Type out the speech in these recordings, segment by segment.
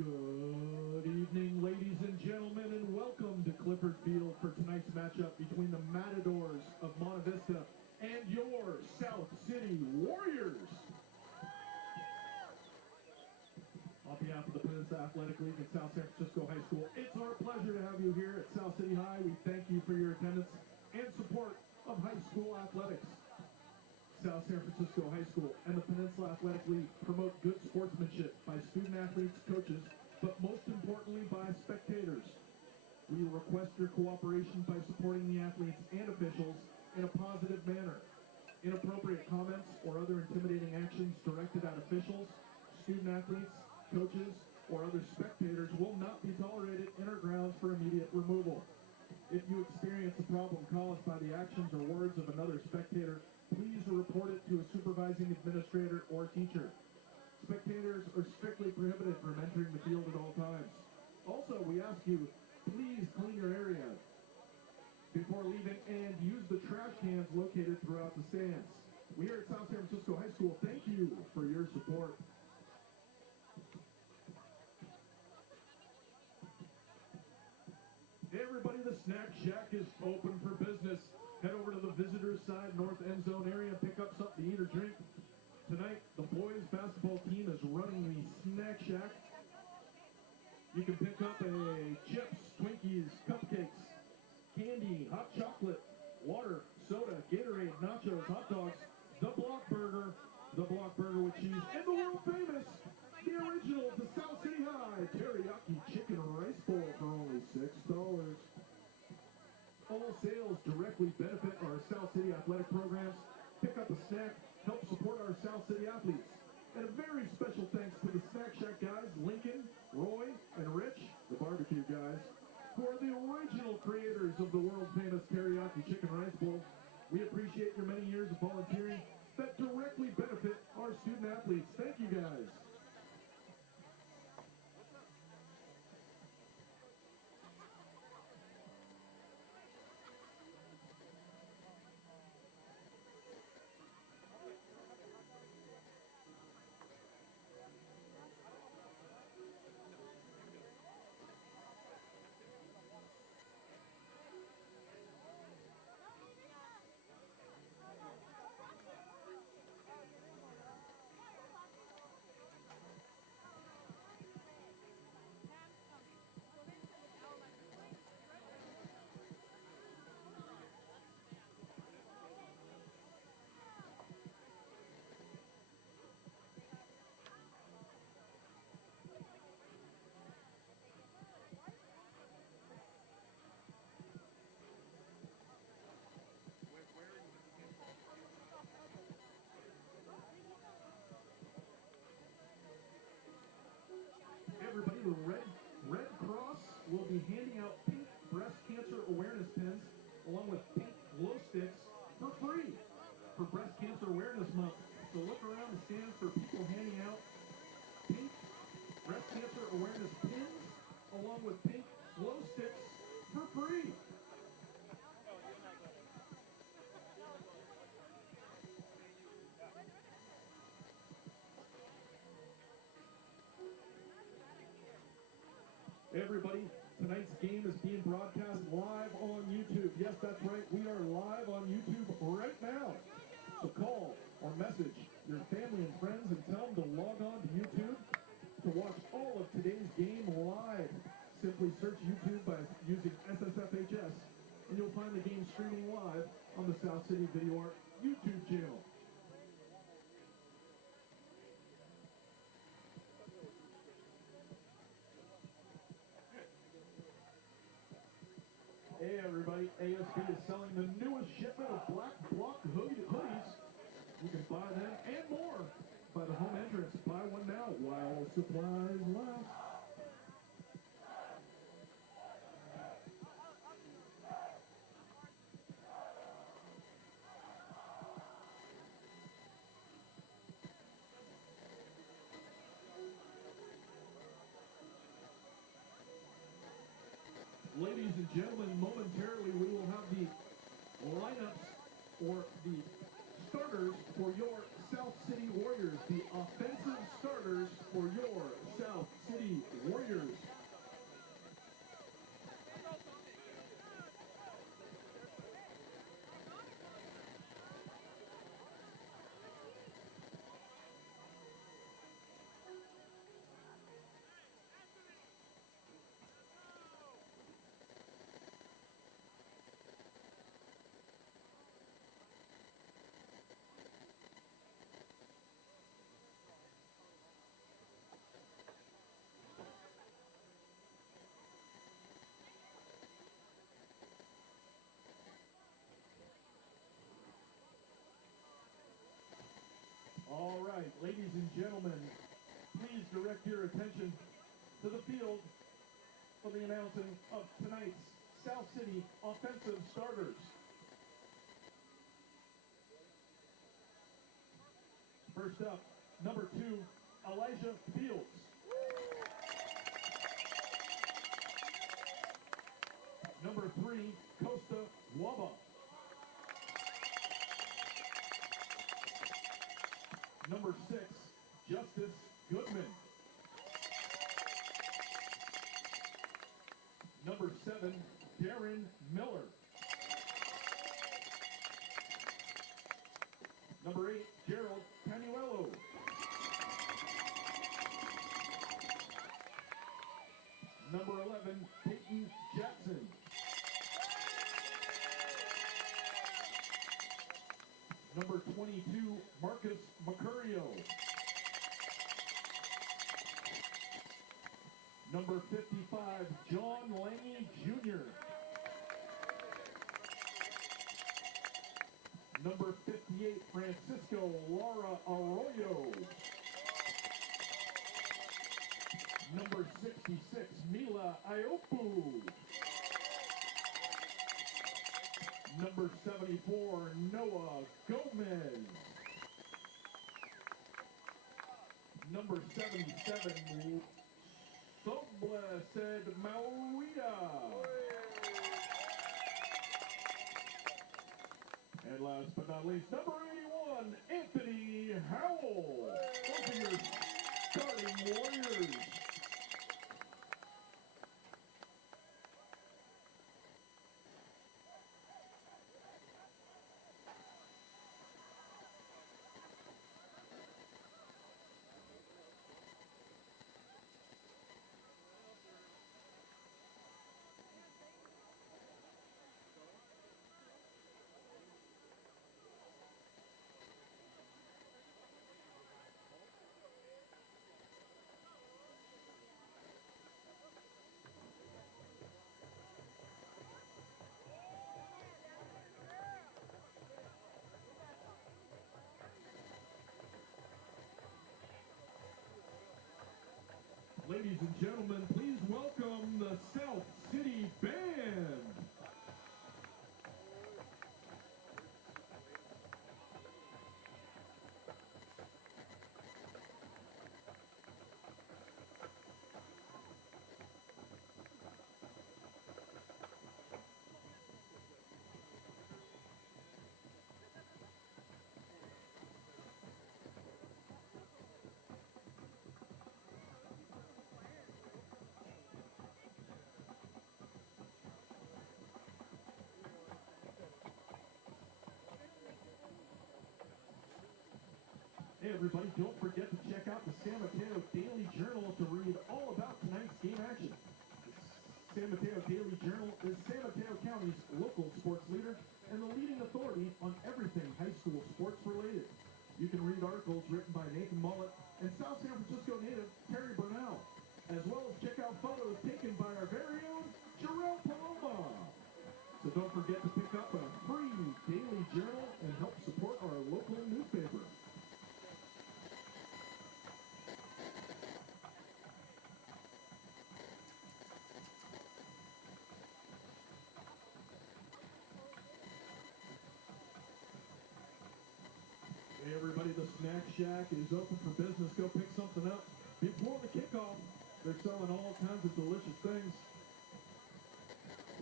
Good evening, ladies and gentlemen, and welcome to Clifford Field for tonight's matchup between the Matadors of Monta Vista and your South City Warriors. On behalf of the Peninsula Athletic League and South San Francisco High School, it's our pleasure to have you here at South City High. We thank you for your attendance and support of high school athletics. South San Francisco High School and the Peninsula Athletic League promote good sportsmanship by student athletes, coaches, but most importantly by spectators. We request your cooperation by supporting the athletes and officials in a positive manner. Inappropriate comments or other intimidating actions directed at officials, student athletes, coaches, or other spectators will not be tolerated in our grounds for immediate removal. If you experience a problem caused by the actions or words of another spectator, please report it to a supervising administrator or teacher. Spectators are strictly prohibited from entering the field at all times. Also, we ask you, please clean your area before leaving and use the trash cans located throughout the stands. We here at South San Francisco High School thank you for your support. Hey everybody, the Snack Shack is open for business. Head over to the visitors side, north end zone area, pick up something to eat or drink. Tonight, the boys basketball team is running the Snack Shack. You can pick up a chips, Twinkies, cupcakes, candy, hot chocolate, water, soda, Gatorade, nachos, hot dogs, the block burger with cheese, and the world famous, the original, the South City High teriyaki chicken rice bowl for only $6. All sales directly benefit our South City athletic programs. Pick up a snack, help support our South City athletes. And a very special thanks to the Snack Shack guys, Lincoln, Roy, and Rich, the barbecue guys, who are the original creators of the world famous teriyaki chicken rice bowl. We appreciate your many years of volunteering that directly benefit our student athletes. Thank you guys. Everybody, the Red Cross will be handing out pink breast cancer awareness pins along with pink glow sticks for free for Breast Cancer Awareness Month. So look around the stands for people handing out pink breast cancer awareness pins along with pink glow sticks for free. Everybody, tonight's game is being broadcast live on YouTube. Yes, that's right. We are live on YouTube right now. So call or message your family and friends and tell them to log on to YouTube to watch all of today's game live. Simply search YouTube by using SSFHS, and you'll find the game streaming live on the South City Video Art YouTube channel. Hey everybody, ASB is selling the newest shipment of black block hoodies. You can buy them and more by the home entrance. Buy one now while supplies last. Ladies and gentlemen, momentarily we will have the lineups or the starters for your South City Warriors, the offensive starters for your South City Warriors. All right, ladies and gentlemen, please direct your attention to the field for the announcing of tonight's South City offensive starters. First up, number 2, Elijah Fields. Number 3, Costa Waba. Number 6, Justice Goodman. Number 7, Darren Miller. Number 8, Gerald Panuelo. Number 11, Peyton Jackson. Number 22, Marcus Mercurio. Number 55, John Lange Jr. Number 58, Francisco Lara Arroyo. Number 66, Mila Iopu. Number 74, Noah Gomez. Number 77, Soblesed Mauida. And last but not least, number 81, Anthony Howell. Those are your starting Warriors. Ladies and gentlemen, please welcome the South City Band. Hey everybody, don't forget to check out the San Mateo Daily Journal to read all about tonight's game action. The San Mateo Daily Journal is San Mateo County's local sports leader and the leading authority on everything high school sports related. You can read articles written by Nathan Mullet and South San Francisco native Terry Burnell, as well as check out photos taken by our very own Jarrell Paloma. So don't forget to pick up a free daily journal and help support our local newspaper. Hey everybody, the Snack Shack is open for business. Go pick something up. Before the kickoff, they're selling all kinds of delicious things.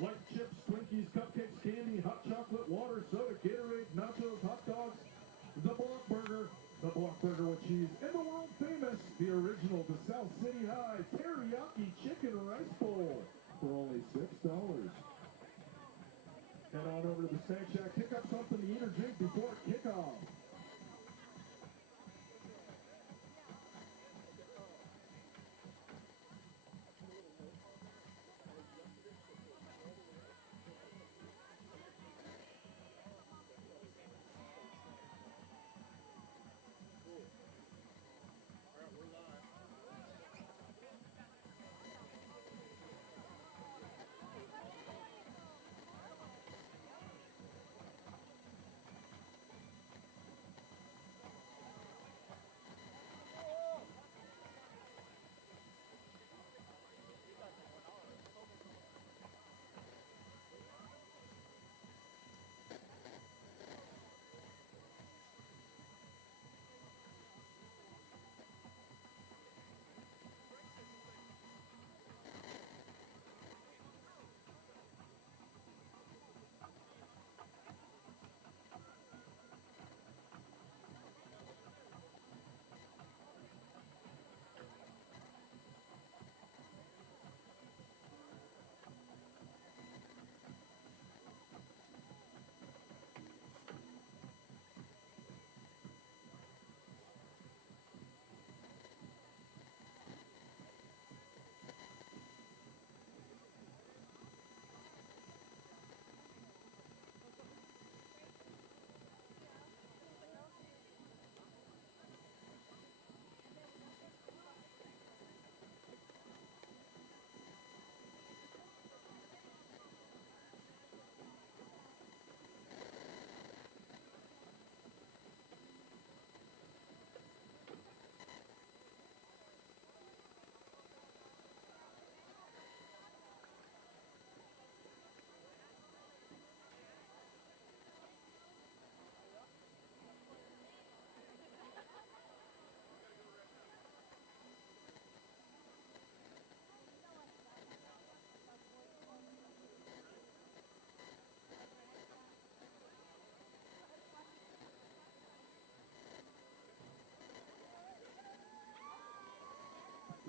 Like chips, Twinkies, cupcakes, candy, hot chocolate, water, soda, Gatorade, nachos, hot dogs, the Block Burger, The block burger with cheese and the world famous, the original, the South City High Teriyaki Chicken Rice Bowl for only $6. Head on over to the Snack Shack, pick up something to eat or drink before kickoff.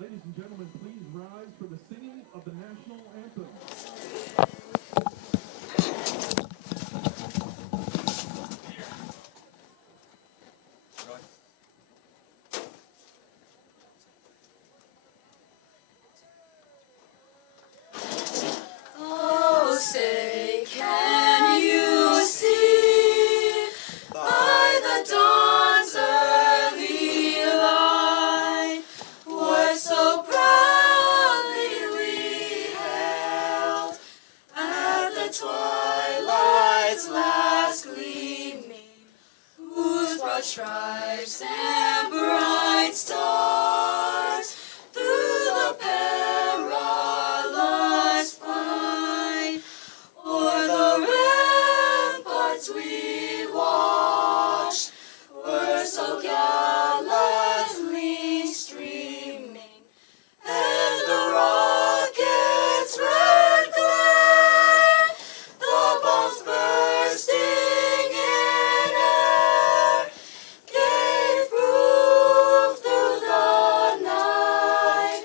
Ladies and gentlemen, please rise for the singing of the national anthem. Oh, say, can you see by the dawn's early light what so proudly we hailed at the twilight's last gleaming, whose broad stripes and bright stars through the perilous fight o'er the ramparts we watched were so gallantly streaming, and the rocket's red glare, the bombs bursting in air, gave proof through the night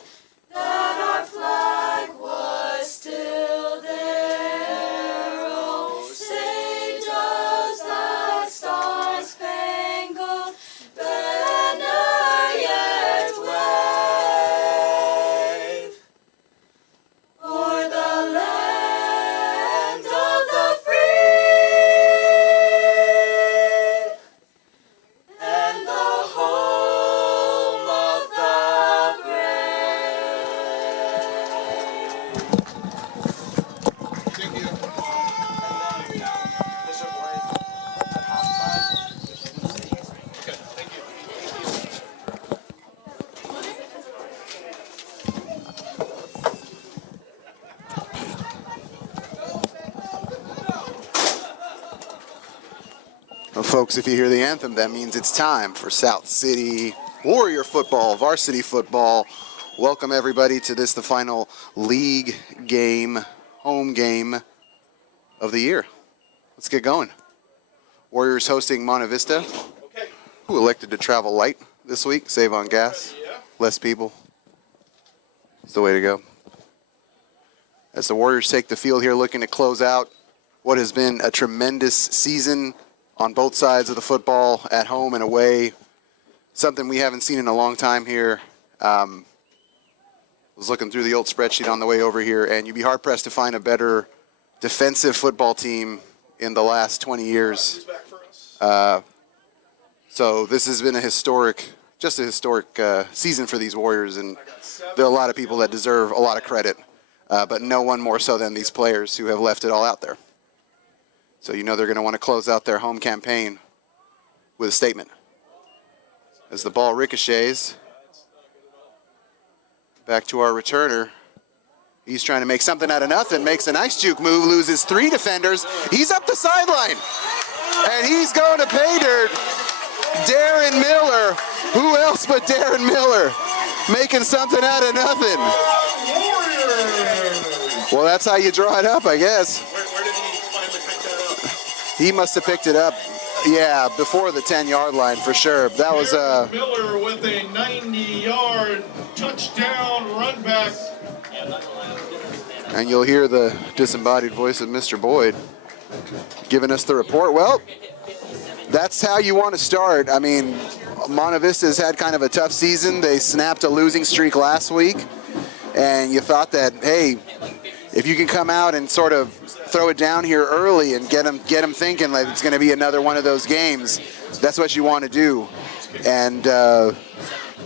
that our flag was still there. Oh, say does that star-spangled banner yet wave o'er the land of the free and the home of the brave? Thank you. Bishop Wade at halftime. Good, thank you. Well, folks, if you hear the anthem, that means it's time for South City Warrior football, varsity football. Welcome, everybody, to this, the final league game, home game of the year. Let's get going. Warriors hosting Monta Vista. Okay. Who elected to travel light this week? Save on gas. Less people. It's the way to go. As the Warriors take the field here looking to close out what has been a tremendous season on both sides of the football, at home and away. Something we haven't seen in a long time here. Was looking through the old spreadsheet on the way over here, and you'd be hard-pressed to find a better defensive football team in the last 20 years. So this has been a historic season for these Warriors, and there are a lot of people that deserve a lot of credit, but no one more so than these players who have left it all out there. So you know they're going to want to close out their home campaign with a statement. As the ball ricochets, back to our returner. He's trying to make something out of nothing, makes a nice juke move, loses 3 defenders. He's up the sideline, and he's going to pay dirt. Darren Miller, who else but Darren Miller, making something out of nothing. Well, that's how you draw it up, I guess. Where did he finally pick that up? He must have picked it up, yeah, before the 10-yard line for sure. That was Miller with a 90-yard touchdown run back. and you'll hear the disembodied voice of Mr. Boyd giving us the report. Well, that's how you want to start. I mean, Monta Vista has had kind of a tough season. They snapped a losing streak last week, and you thought that, hey, if you can come out and sort of throw it down here early and get them thinking like it's going to be another one of those games, that's what you want to do. And,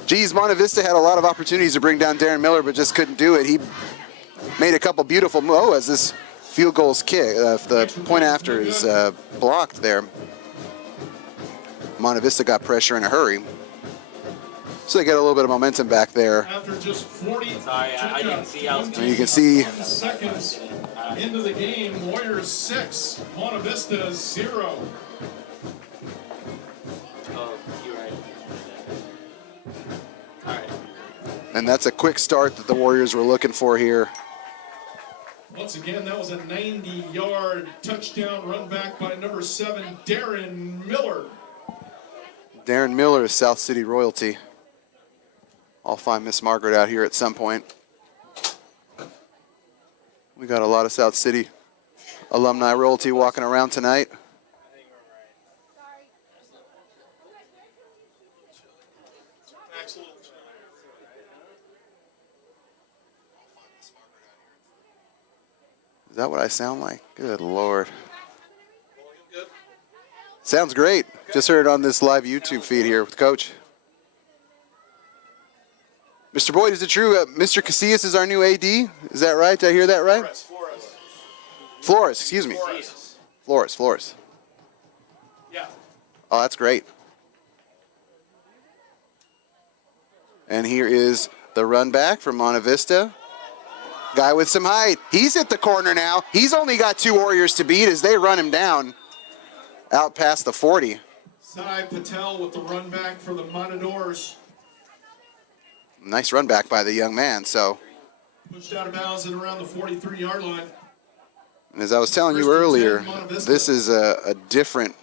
geez, Monta Vista had a lot of opportunities to bring down Darren Miller, but just couldn't do it. He made a couple beautiful moves. Oh, as this field goal's kick, the point after is blocked there. Monta Vista got pressure in a hurry. So they get a little bit of momentum back there. After just 40 I didn't see. I was And you can see seconds into the game, Warriors 6, Monta Vista 0. Oh, you're right. All right. and that's a quick start that the Warriors were looking for here. Once again, that was a 90-yard touchdown run back by number 7, Darren Miller. Darren Miller is South City royalty. I'll find Miss Margaret out here at some point. We got a lot of South City alumni royalty walking around tonight. Is that what I sound like? Good Lord. Sounds great. Just heard it on this live YouTube feed here with Coach. Mr. Boyd, is it true Mr. Casillas is our new AD? Is that right? Did I hear that right? Flores, excuse me. Flores. Yeah. Oh, that's great. And here is the run back from Monta Vista. Guy with some height. He's hit the corner now. He's only got 2 Warriors to beat as they run him down out past the 40. Sai Patel with the run back for the Matadors. Nice run back by the young man. So, Pushed out of bounds and around the 43-yard line. and as I was telling you earlier, this is a different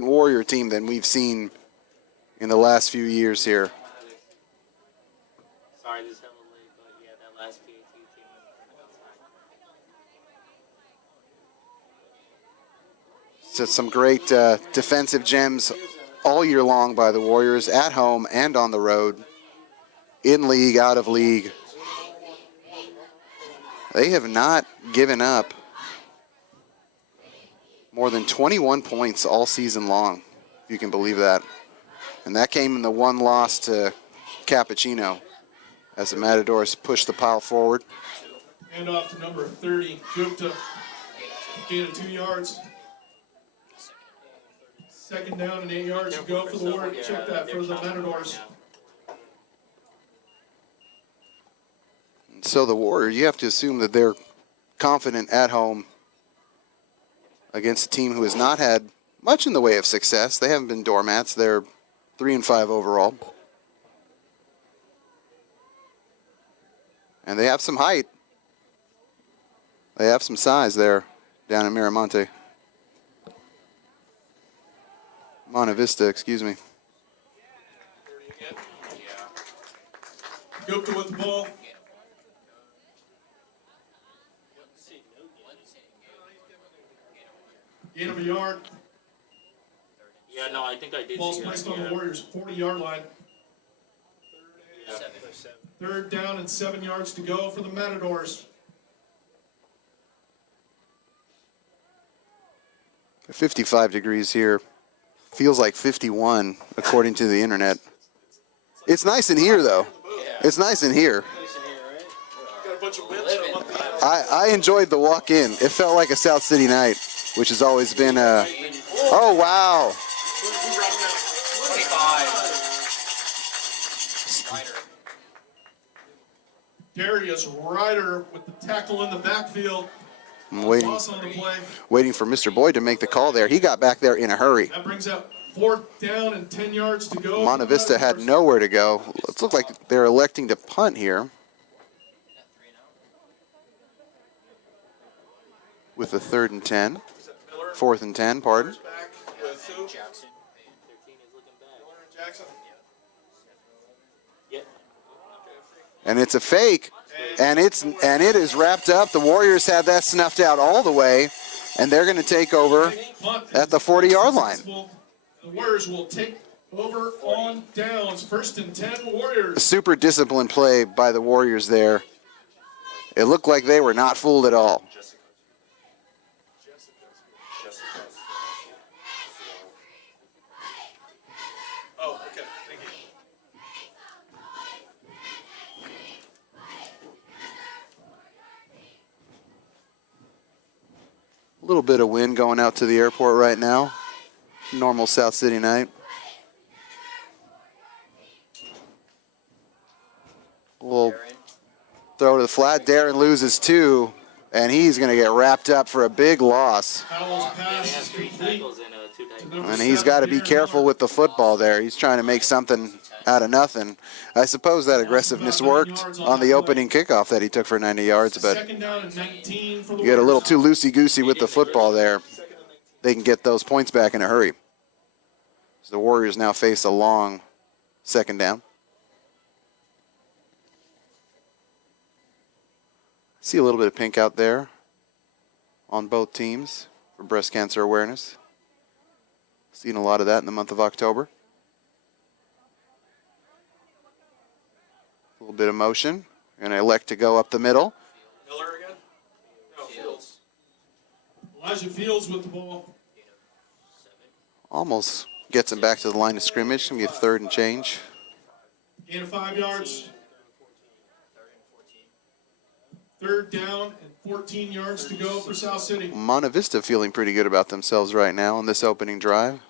Warrior team than we've seen in the last few years here. Sorry, this is hella late, but yeah, that last PAT team was So some great defensive gems all year long by the Warriors, at home and on the road, in league, out of league. They have not given up more than 21 points all season long, if you can believe that. And that came in the one loss to Cappuccino as the Matadors pushed the pile forward. Hand off to number 30, Gupta. Gain of 2 yards. Second down and 8 yards to go for the Warriors. Check that for the Matadors. So the Warriors, you have to assume that they're confident at home against a team who has not had much in the way of success. They haven't been doormats. They're 3-5 overall. And they have some height. They have some size there down in Miramonte. Monta Vista, excuse me. Gupta with the ball. Gain of a yard. Yeah, no, I think I did Ball's see placed that. on the Yeah. Warriors' 40-yard line. Yeah. Third down and 7 yards to go for the Matadors. 55 degrees here. Feels like 51 according to the internet. It's nice in here though. It's nice in here. Got a bunch of wins. I enjoyed the walk-in. It felt like a South City night, which has always been a... Oh, wow. 25. Darius Ryder with the tackle in the backfield. I'm Loss on the play. waiting for Mr. Boyd to make the call there. He got back there in a hurry. That brings up 4th down and 10 yards to go. Monta Vista had nowhere to go. It looks like they're electing to punt here. With the 3rd and 10. 4th and 10, pardon. Back with who? Jackson. 13 is looking bad. Miller and Jackson. Yeah. And it's a fake. And it is wrapped up. The Warriors had that snuffed out all the way. And they're going to take over at the 40-yard line. The Warriors will take over on downs. 1st and 10 A Warriors. super disciplined play by the Warriors there. It looked like they were not fooled at all. Oh, okay. Thank you. A little bit of wind going out to the airport right now. Normal South City night. We'll throw to the flat. Darren loses 2, and he's going to get wrapped up for a big loss. Howell's Yeah, they pass have is 3 complete. tackles and 2 tackles. Number And he's 7, got to be Darren careful Miller. with the football there. He's trying to make something out of nothing. I suppose that aggressiveness worked on the opening kickoff that he took for 90 yards, but 2nd down and 19 for the you get a little Warriors. too loosey-goosey with the football there. They can get those points back in a hurry. So the Warriors now face a long 2nd down. See a little bit of pink out there on both teams for breast cancer awareness. Seen a lot of that in the month of October. A little bit of motion. Going to elect to go up the middle. Miller again? No, Fields. Elijah Fields with the ball. Almost gets him back to the line of scrimmage. It's going to be a 3rd and change. Gain of 5 yards. 3rd down and 14 yards to go for South City. Monta Vista feeling pretty good about themselves right now on this opening drive.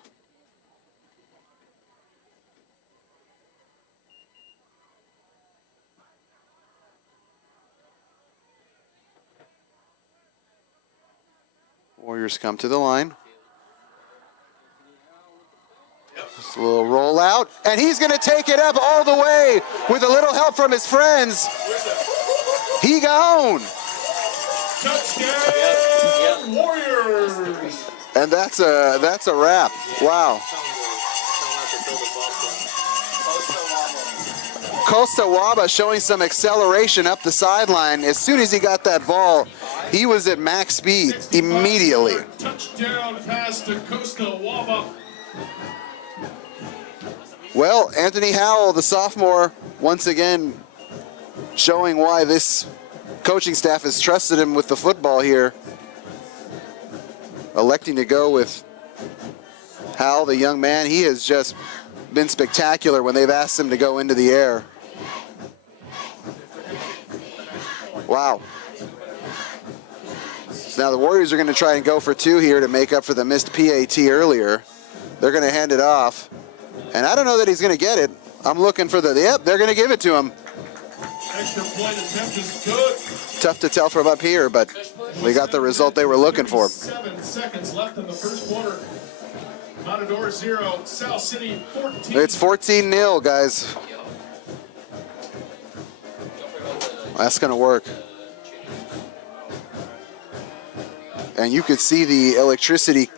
Warriors come to the line. Just a little rollout, and he's going to take it up all the way with a little help from his friends. He gone. Touchdown, Warriors! And that's a wrap. Wow. Costa Waba showing some acceleration up the sideline. As soon as he got that ball, he was at max speed immediately. Touchdown pass to Costa Waba. Well, Anthony Howell, the sophomore, once again showing why this coaching staff has trusted him with the football here. Electing to go with Howell, the young man. He has just been spectacular when they've asked him to go into the air. Wow. So now the Warriors are going to try and go for 2 here to make up for the missed PAT earlier. They're going to hand it off. And I don't know that he's going to get it. I'm looking for yep, they're going to give it to him. Extra point attempt is good. Tough to tell from up here, but they got the result they were looking for. 7 seconds left in the first quarter. Matador 0, South City 14. It's 14-0, guys. That's going to work. And you could see the electricity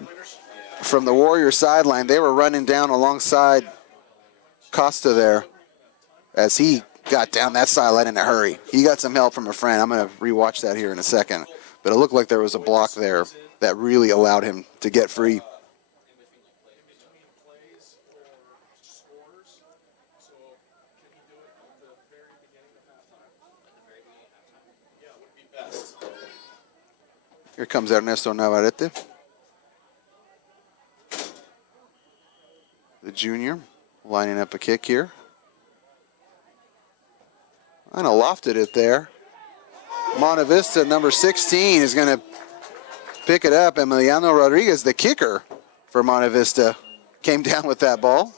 from the Warrior sideline. They were running down alongside Costa there as he got down that sideline in a hurry. He got some help from a friend. I'm going to rewatch that here in a second. But it looked like there was a block there that really allowed him to get free. Here comes Ernesto Navarrete, the junior, lining up a kick here. Kind of lofted it there. Monta Vista, number 16, is going to pick it up. Emiliano Rodriguez, the kicker for Monta Vista, came down with that ball,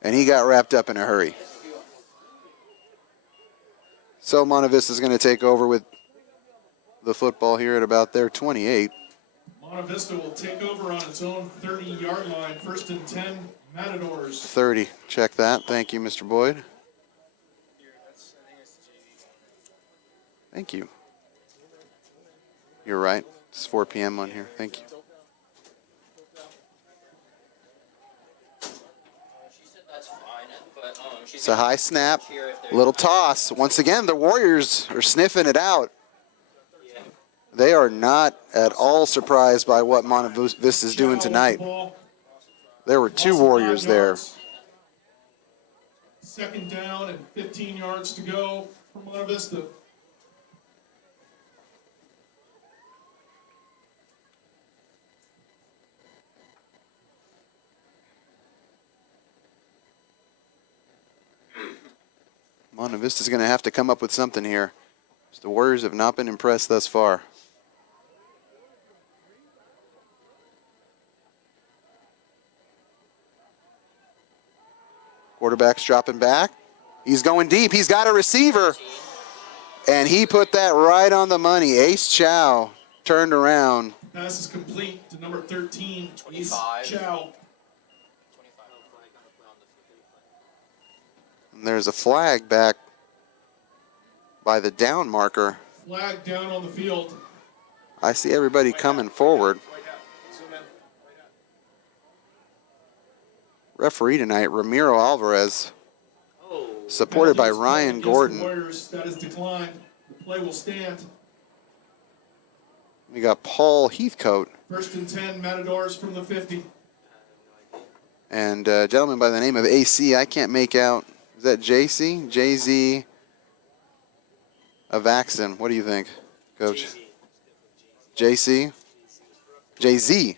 and he got wrapped up in a hurry. So Monta Vista is going to take over with the football here at about their 28. Monta Vista will take over on its own 30-yard line. 1st and 10, Matadors. 30. Check that. Thank you, Mr. Boyd. Thank you. You're right. It's 4 p.m. on here. Thank you. It's a high snap, little toss. Once again, the Warriors are sniffing it out. They are not at all surprised by what Monta Vista is doing tonight. There were 2 Warriors there. 2nd down and 15 yards to go for Monta Vista. Monta Vista's going to have to come up with something here. The Warriors have not been impressed thus far. Quarterback's dropping back. He's going deep. He's got a receiver. And he put that right on the money. Ace Chow turned around. Pass is complete to number 13, 25. Ace Chow. And there's a flag back by the down marker. Flag down on the field. I see everybody coming forward. Referee tonight, Ramiro Alvarez, supported by Ryan Gordon. Warriors, that is declined. The play will stand. We got Paul Heathcote. 1st and 10, Matadors from the 50. And a gentleman by the name of AC, I can't make out. Is that JC? JZ Avaxon. What do you think, Coach? JC? JZ.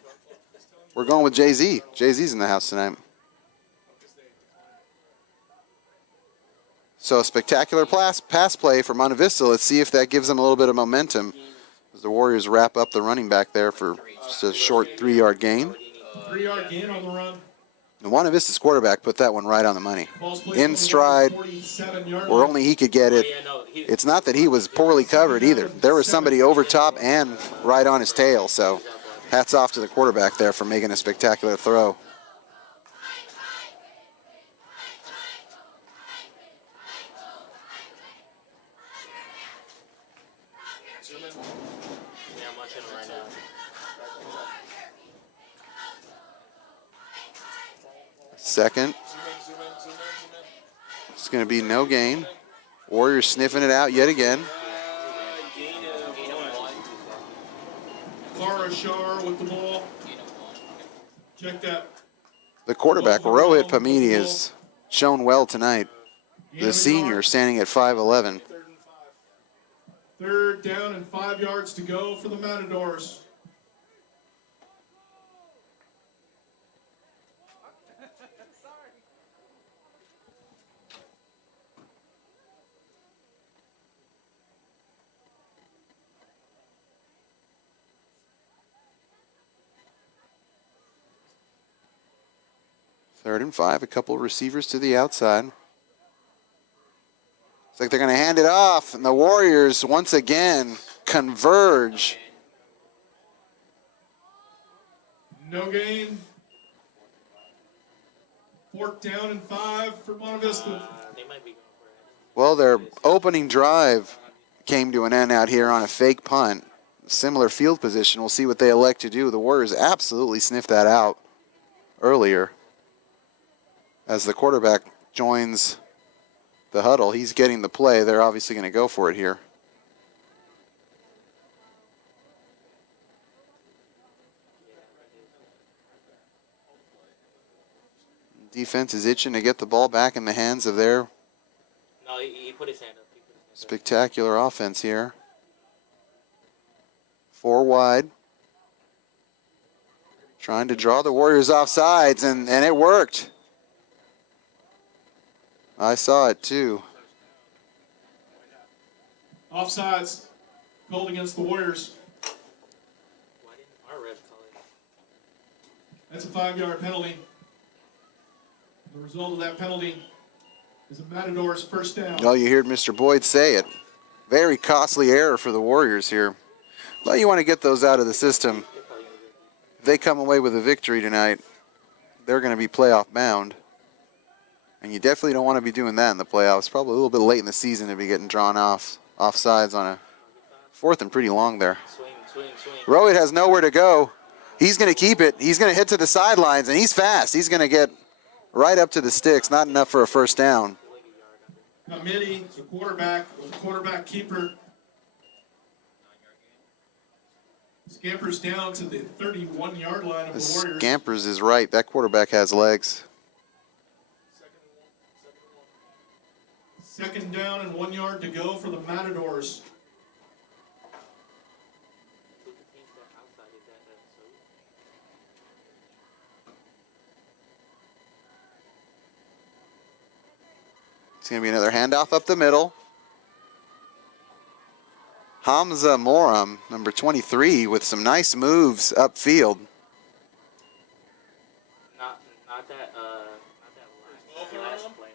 We're going with JZ. JZ's in the house tonight. So a spectacular pass play for Monta Vista. Let's see if that gives them a little bit of momentum as the Warriors wrap up the running back there for just a short 3-yard gain. 3-yard gain on the run. And Monta Vista's quarterback put that one right on the money. In stride, where only he could get it. It's not that he was poorly covered either. There was somebody over top and right on his tail. So hats off to the quarterback there for making a spectacular throw. Second. It's going to be no gain. Warriors sniffing it out yet again. Shar with the ball. Check that. The quarterback, Rohit Pamidi, has shown well tonight. The senior standing at 5'11". 3rd down and 5 yards to go for the Matadors. Third and 5, a couple of receivers to the outside. It's like they're going to hand it off, and the Warriors once again converge. No gain. 4th down and 5 for Monta Vista. Well, their opening drive came to an end out here on a fake punt. similar field position. We'll see what they elect to do. The Warriors absolutely sniffed that out earlier. As the quarterback joins the huddle, he's getting the play. They're obviously going to go for it here. Defense is itching to get the ball back in the hands of their No, he put his hand up. spectacular offense here. 4 wide. Trying to draw the Warriors off sides, and it worked. I saw it too. Offsides called against the Warriors. Why didn't our ref call it? That's a 5-yard penalty. The result of that penalty is a Matadors first down. Well, you heard Mr. Boyd say it. Very costly error for the Warriors here. Well, you want to get those out of the system. If they come away with a victory tonight, they're going to be playoff bound. And you definitely don't want to be doing that in the playoffs. Probably a little bit late in the season to be getting drawn offsides on a 4th and pretty long there. Swing. Rowett has nowhere to go. He's going to keep it. He's going to hit to the sidelines, and he's fast. He's going to get right up to the sticks. Not enough for a first down. Committee, the quarterback keeper. Scampers down to the 31-yard line of the Warriors. Scampers is right. That quarterback has legs. Second down and 1 yard to go for the Matadors. It's going to be another handoff up the middle. Hamza Moram, number 23, with some nice moves upfield. Not that last play.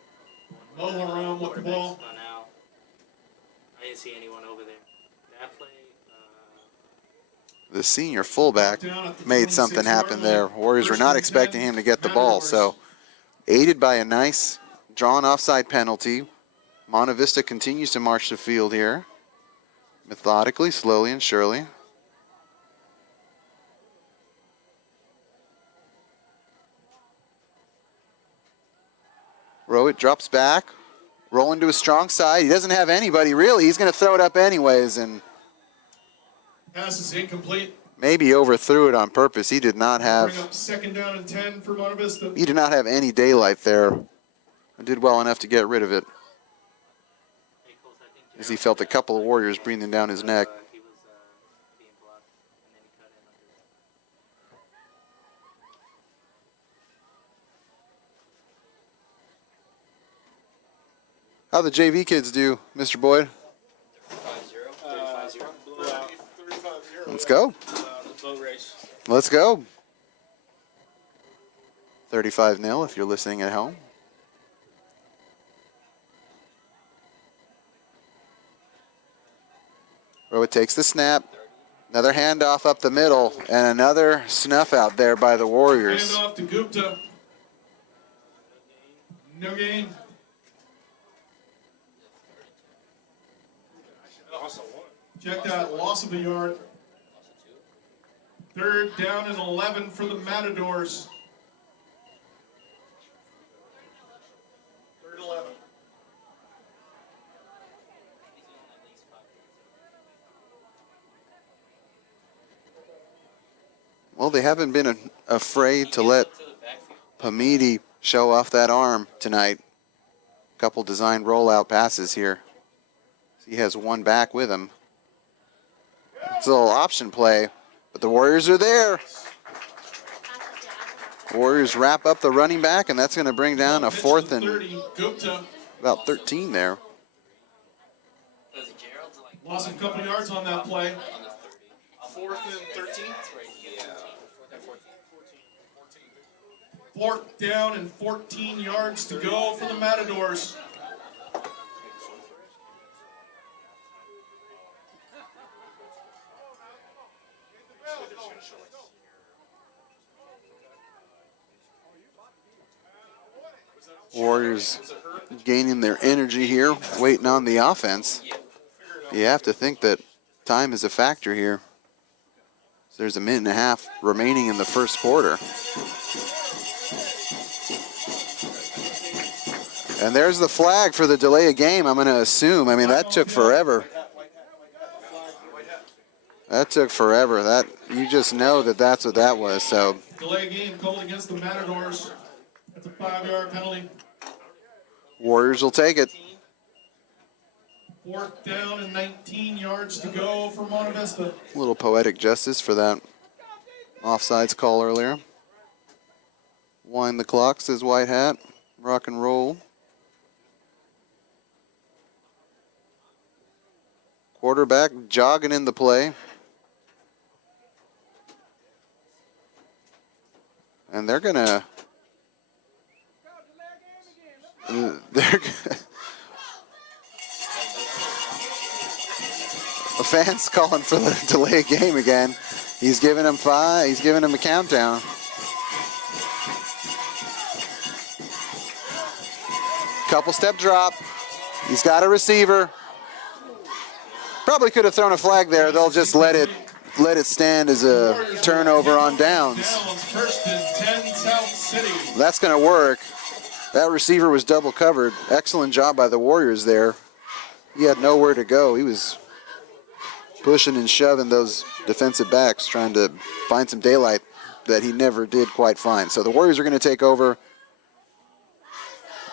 Moharam with the ball. Spun out. I didn't see anyone over there. That play. The senior fullback made something happen there. Warriors were not expecting him to get the ball, so aided by a nice drawn offside penalty, Monta Vista continues to march the field here, methodically, slowly, and surely. Rowett drops back, rolling to his strong side. He doesn't have anybody, really. He's going to throw it up anyways, and Pass is incomplete. maybe overthrew it on purpose. He did not have... Bring up second down and 10 for Monta Vista. He did not have any daylight there. I did well enough to get rid of it, as he felt a couple of Warriors breathing down his neck. He was being blocked, and then he cut in under. How the JV kids do, Mr. Boyd? 35-0. Blowout. 35-0. Let's go. Boat race. Let's go. 35-0 if you're listening at home. Rowett takes the snap. Another handoff up the middle, and another snuff out there by the Warriors. Hand off to Gupta. No gain. Check that, loss of a yard. Third down and 11 for the Matadors. Third 11. Well, they haven't been afraid to let Hamidi show off that arm tonight. Couple designed rollout passes here. He has one back with him. It's a little option play, but the Warriors are there. Warriors wrap up the running back, and that's going to bring down a 4th and 30, Gupta. about 13 there. Lost a couple yards on that play. 4th and 13. Fourth down and 14 yards to go for the Matadors. Warriors gaining their energy here, waiting on the offense. You have to think that time is a factor here. There's a minute and a half remaining in the first quarter. And there's the flag for the delay of game, I'm going to assume. I mean, that took forever. That took forever. That you just know that that's what that was. So Delay game called against the Matadors. That's a 5-yard penalty. Warriors will take it. 4th down and 19 yards to go for Monta Vista. A little poetic justice for that offsides call earlier. Wind the clock, says White Hat. Rock and roll. Quarterback jogging in the play. And they're gonna. The fans calling for the delay of game again. He's giving them 5. He's giving them a countdown. Couple step drop. He's got a receiver. Probably could have thrown a flag there. They'll just let it stand as a turnover on downs. First and 10, South City. That's going to work. That receiver was double covered. Excellent job by the Warriors there. He had nowhere to go. He was pushing and shoving those defensive backs, trying to find some daylight that he never did quite find. So the Warriors are going to take over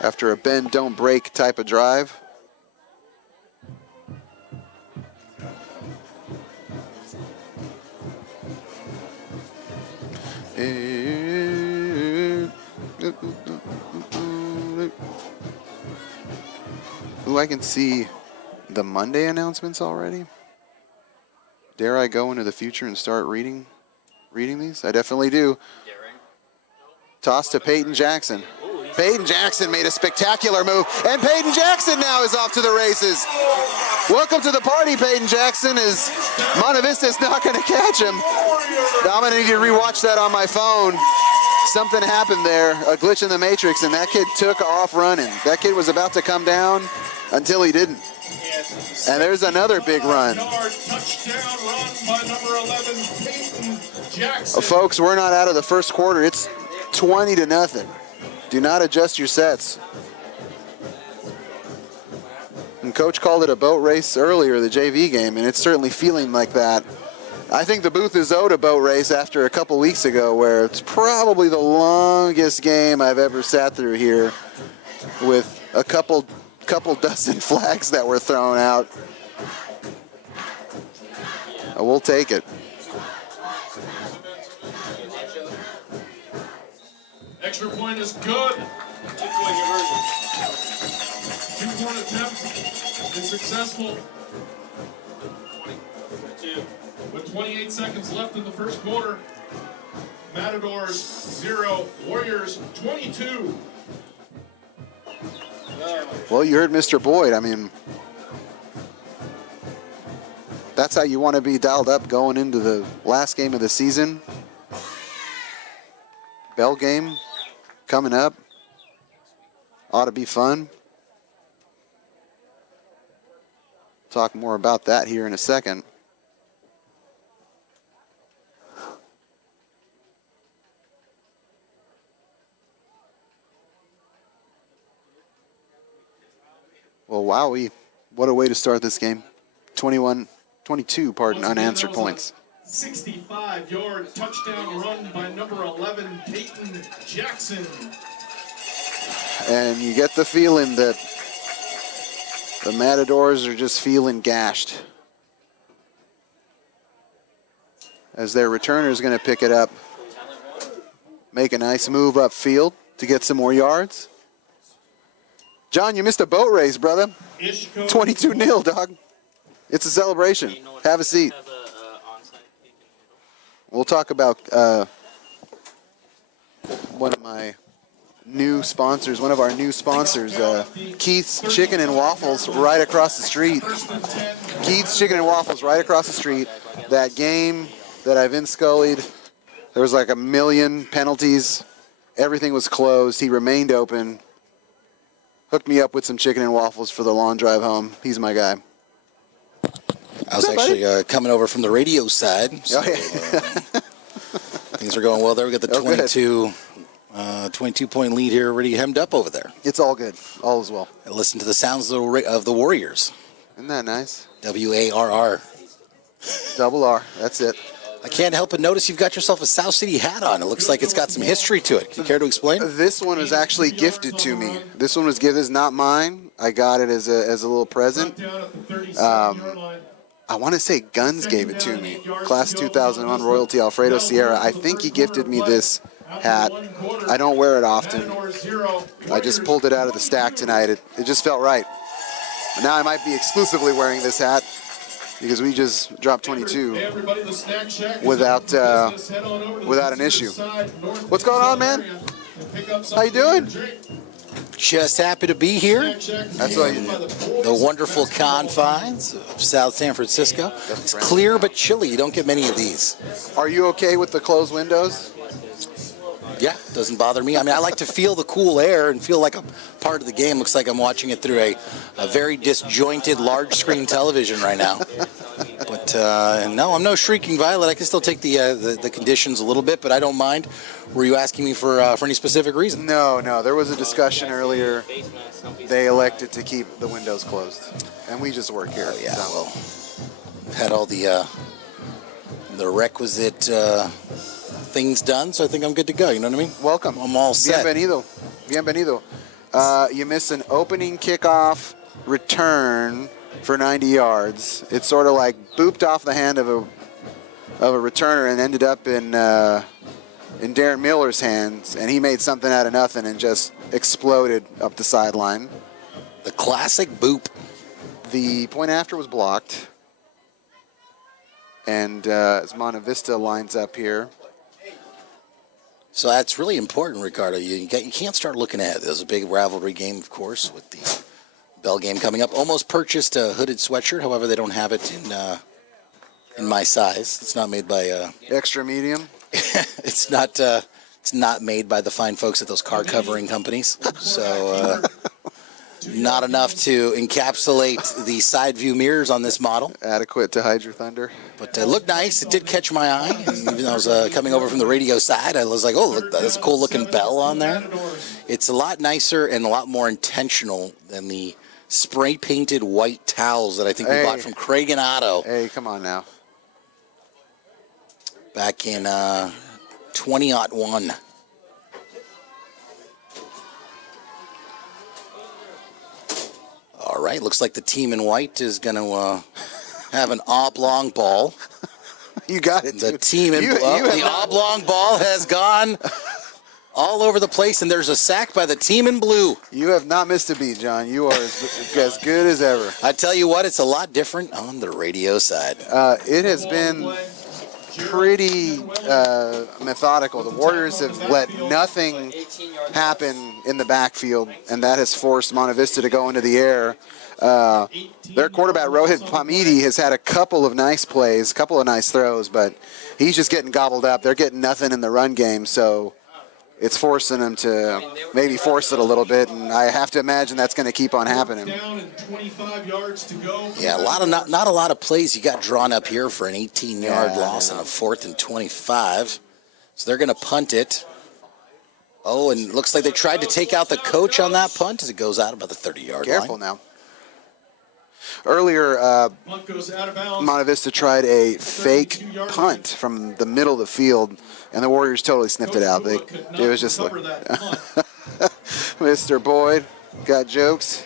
after a bend, don't break type of drive. Ooh, I can see the Monday announcements already. Dare I go into the future and start reading these? I definitely do. Toss to Peyton Jackson. Peyton Jackson made a spectacular move, and Peyton Jackson now is off to the races. Welcome to the party, Peyton Jackson, as Monta Vista is not going to catch him. Now I'm going to need to rewatch that on my phone. Something happened there, a glitch in the matrix, and that kid took off running. That kid was about to come down until he didn't. And there's another big run. Touchdown run by number 11, Peyton Jackson. Folks, we're not out of the first quarter. It's 20-0. Do not adjust your sets. And Coach called it a boat race earlier, the JV game, and it's certainly feeling like that. I think the booth is owed a boat race after a couple weeks ago, where it's probably the longest game I've ever sat through here, with a couple dozen flags that were thrown out. We'll take it. Extra point is good. 2-point attempt is successful. With 28 seconds left in the first quarter, Matadors 0, Warriors 22. Well, you heard Mr. Boyd. I mean, that's how you want to be dialed up going into the last game of the season. Bell game coming up. Ought to be fun. Talk more about that here in a second. Well, wowee. What a way to start this game. 22, unanswered points. 65-yard touchdown run by number 11, Peyton Jackson. And you get the feeling that the Matadors are just feeling gashed, as their returner is going to pick it up, make a nice move upfield to get some more yards. John, you missed a boat race, brother. 22-0, dog. It's a celebration. Have a seat. We'll talk about one of our new sponsors, Keith's Chicken and Waffles, right across the street. Keith's Chicken and Waffles, right across the street. That game that I Vince Scullied, there was like 1 million penalties. Everything was closed. He remained open. Hooked me up with some chicken and waffles for the long drive home. He's my guy. I was actually coming over from the radio side. So, things are going well there. We got the 22-point lead here already hemmed up over there. It's all good. All is well. And listen to the sounds of the Warriors. Isn't that nice? WARR. Double R. That's it. I can't help but notice you've got yourself a South City hat on. It looks like it's got some history to it. Can you care to explain? This one was actually gifted to me. This one was gifted. It's not mine. I got it as a little present. I want to say Guns gave it to me. Class 2001 Royalty Alfredo Sierra. I think he gifted me this hat. I don't wear it often. I just pulled it out of the stack tonight. It just felt right. Now I might be exclusively wearing this hat because we just dropped 22 without an issue. What's going on, man? How you doing? Just happy to be here. That's why the wonderful confines of South San Francisco. It's clear but chilly. You don't get many of these. Are you okay with the closed windows? Yeah, doesn't bother me. I mean, I like to feel the cool air and feel like I'm part of the game. Looks like I'm watching it through a very disjointed large screen television right now. But no, I'm no Shrieking Violet. I can still take the conditions a little bit, but I don't mind. Were you asking me for any specific reason? No. There was a discussion earlier. They elected to keep the windows closed, and we just work here. Yeah, well, had all the requisite things done, so I think I'm good to go. You know what I mean? Welcome. I'm all set. Bienvenido. You missed an opening kickoff return for 90 yards. It sort of like booped off the hand of a returner and ended up in Darren Miller's hands, and he made something out of nothing and just exploded up the sideline. The classic boop. The point after was blocked, and as Monta Vista lines up here. So that's really important, Ricardo. You can't start looking ahead. There's a big rivalry game, of course, with the Bell game coming up. Almost purchased a hooded sweatshirt. However, they don't have it in my size. It's not made by extra medium. It's not made by the fine folks at those car covering companies. So not enough to encapsulate the side view mirrors on this model. Adequate to hide your thunder. But it looked nice. It did catch my eye. And even though I was coming over from the radio side, I was like, oh, look, that's a cool looking bell on there. It's a lot nicer and a lot more intentional than the spray painted white towels that I think we bought from Craig and Otto. Hey, come on now. Back in 2001. All right, looks like the team in white is going to have an oblong ball. You got it. The team in the oblong ball has gone all over the place, and there's a sack by the team in blue. You have not missed a beat, John. You are as good as ever. I tell you what, it's a lot different on the radio side. It has been pretty methodical. The Warriors have let nothing happen in the backfield, and that has forced Monta Vista to go into the air. Their quarterback, Rohit Pamidi, has had a couple of nice plays, a couple of nice throws, but he's just getting gobbled up. They're getting nothing in the run game, so it's forcing them to maybe force it a little bit, and I have to imagine that's going to keep on happening. Yeah, not a lot of plays you got drawn up here for an 18-yard loss on a 4th and 25. So they're going to punt it. Oh, and it looks like they tried to take out the coach on that punt as it goes out about the 30-yard line. Careful now. Earlier, Monta Vista tried a fake punt from the middle of the field, and the Warriors totally sniffed it out. It was just like, Mr. Boyd got jokes.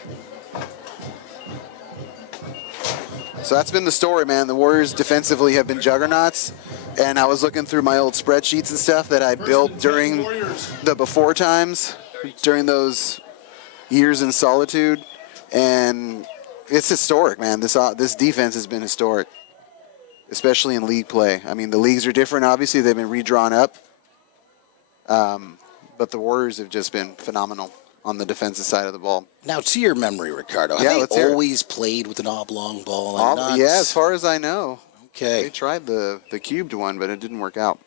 So that's been the story, man. The Warriors defensively have been juggernauts, and I was looking through my old spreadsheets and stuff that I built during the before times, during those years in solitude, and it's historic, man. This defense has been historic, especially in league play. I mean, the leagues are different, obviously. They've been redrawn up. But the Warriors have just been phenomenal on the defensive side of the ball. Now, to your memory, Ricardo, have they always played with an oblong ball? Yeah, as far as I know. Okay. They tried the cubed one, but it didn't work out.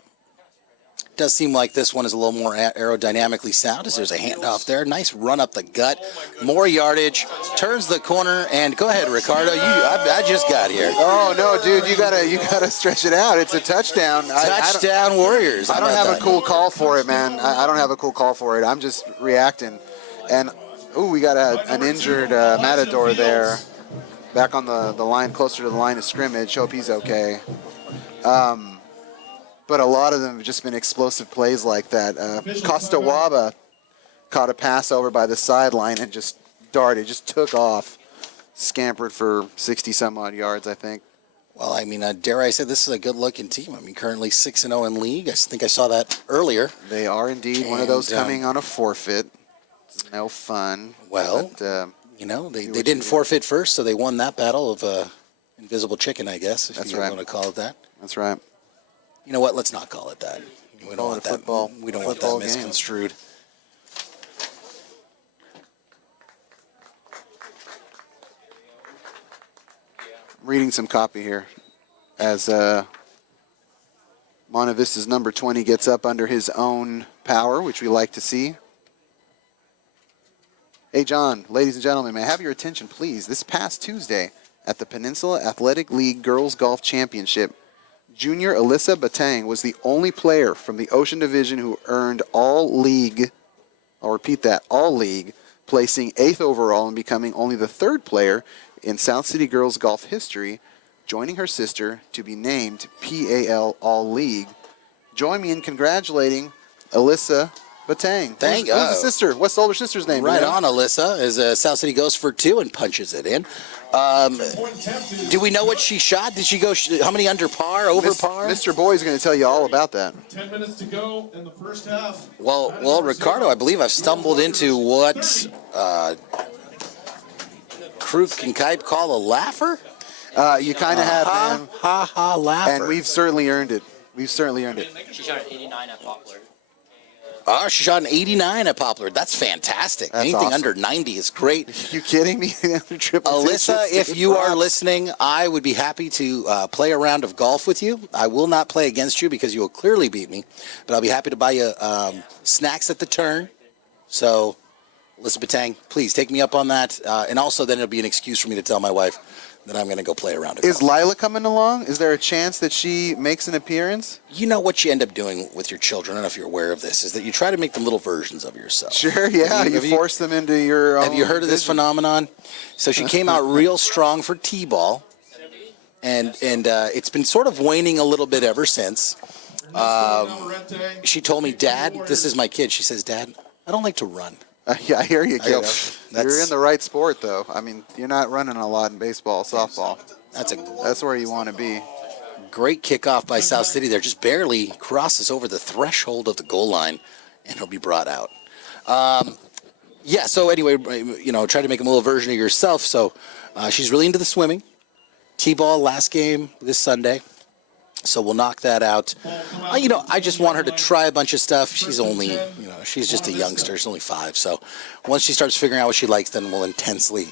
does seem like this one is a little more aerodynamically sound as there's a handoff there. Nice run up the gut. More yardage. Turns the corner. And go ahead, Ricardo. I just got here. Oh, no, dude. You gotta stretch it out. It's a touchdown. Touchdown Warriors. I don't have a cool call for it, man. I don't have a cool call for it. I'm just reacting. And, ooh, we got an injured Matador there. Back on the line, closer to the line of scrimmage. Hope he's okay. But a lot of them have just been explosive plays like that. Costa Waba caught a pass over by the sideline and just darted, just took off, scampered for 60-some-odd yards, I think. Well, I mean, dare I say this is a good-looking team. I mean, currently 6-0 in league. I think I saw that earlier. They are indeed. One of those coming on a forfeit. It's no fun. Well, but, you know, they didn't forfeit first, so they won that battle of invisible chicken, I guess, if you want to call it that. That's right. You know what? Let's not call it that. We don't want that. We don't want that misconstrued. I'm reading some copy here as Monta Vista's number 20 gets up under his own power, which we like to see. Hey, John, ladies and gentlemen, may I have your attention, please? This past Tuesday at the Peninsula Athletic League Girls Golf Championship, Junior Alyssa Batang was the only player from the Ocean Division who earned all-league, I'll repeat that, all-league, placing 8th overall and becoming only the 3rd player in South City Girls Golf history, joining her sister to be named PAL All-League. Join me in congratulating Alyssa Batang. Thank you. Who's the sister? What's the older sister's name? Right on, Alyssa, as South City goes for 2 and punches it in. Do we know what she shot? Did she go, how many under par, over par? Mr. Boyd's going to tell you all about that. 10 minutes to go in the first half. Well, Ricardo, I believe I've stumbled into what Kruk and Kipe call a laugher? You kind of have, man. Ha, laugher. And we've certainly earned it. We've certainly earned it. She shot an 89 at Poplar. Oh, she shot an 89 at Poplar. That's fantastic. That's Anything awesome. under 90 is great. You kidding me? Alyssa, if you are listening, I would be happy to play a round of golf with you. I will not play against you because you will clearly beat me, but I'll be happy to buy you snacks at the turn. So, Alyssa Batang, please take me up on that. And also, then it'll be an excuse for me to tell my wife that I'm going to go play a round of golf. Is Lila coming along? Is there a chance that she makes an appearance? You know what you end up doing with your children, I don't know if you're aware of this, is that you try to make them little versions of yourself. Sure, yeah. You force them into your own Have you heard of this phenomenon? So she came out real strong for T-ball, and it's been sort of waning a little bit ever since. She told me, Dad, this is my kid. She says, Dad, I don't like to run. Yeah, I hear you, kiddo. Go, you're in the right sport, though. I mean, you're not running a lot in baseball, softball. That's where you want to be. Great kickoff by South City there. Just barely crosses over the threshold of the goal line, and he'll be brought out. Yeah, so anyway, you know, try to make him a little version of yourself. So she's really into the swimming. T-ball last game this Sunday. So we'll knock that out. You know, I just want her to try a bunch of stuff. She's only, you know, she's just a youngster. She's only 5. So once she starts figuring out what she likes, then we'll intensely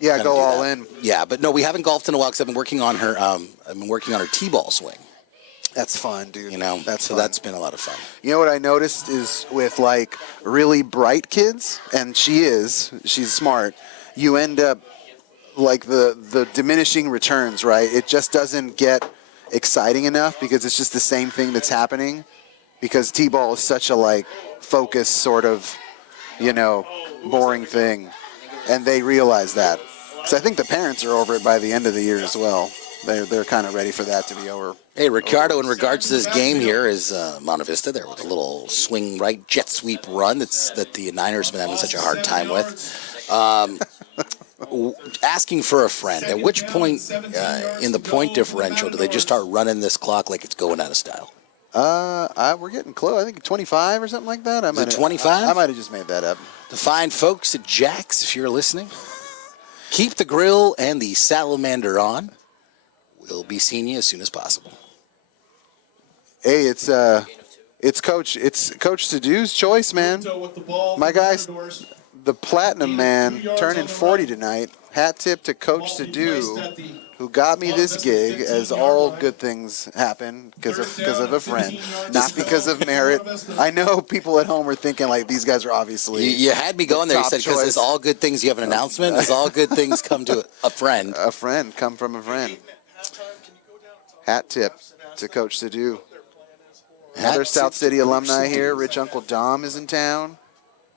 go all in. Yeah, but no, we haven't golfed in a while because I've been working on her. I've been working on her T-ball swing. That's fun, dude. You know, that's been a lot of fun. You know what I noticed is with like really bright kids, and she's smart. You end up like the diminishing returns, right? It just doesn't get exciting enough because it's just the same thing that's happening, because T-ball is such a like focused sort of, you know, boring thing, and they realize that. So I think the parents are over it by the end of the year as well. They're kind of ready for that to be over. Hey, Ricardo, in regards to this game here is Monta Vista there with a little swing right jet sweep run that the Niners have been having such a hard time with. Asking for a friend. At which point in the point differential do they just start running this clock like it's going out of style? We're getting close. I think 25 or something like that. Is it 25? I might have just made that up. The fine folks at Jack's, if you're listening, keep the grill and the salamander on. We'll be seeing you as soon as possible. Hey, it's Coach Sadu's choice, man. My guys. the Platinum Man turning 40 tonight. Hat tip to Coach Sadu, who got me this gig, as all good things happen because of a friend, not because of merit. I know people at home are thinking like these guys are obviously. You had me going there. You said because it's all good things. You have an announcement. It's all good things come to a friend. A friend come from a friend. Hat tip to Coach Sadu. Another South City alumni here. Rich Uncle Dom is in town.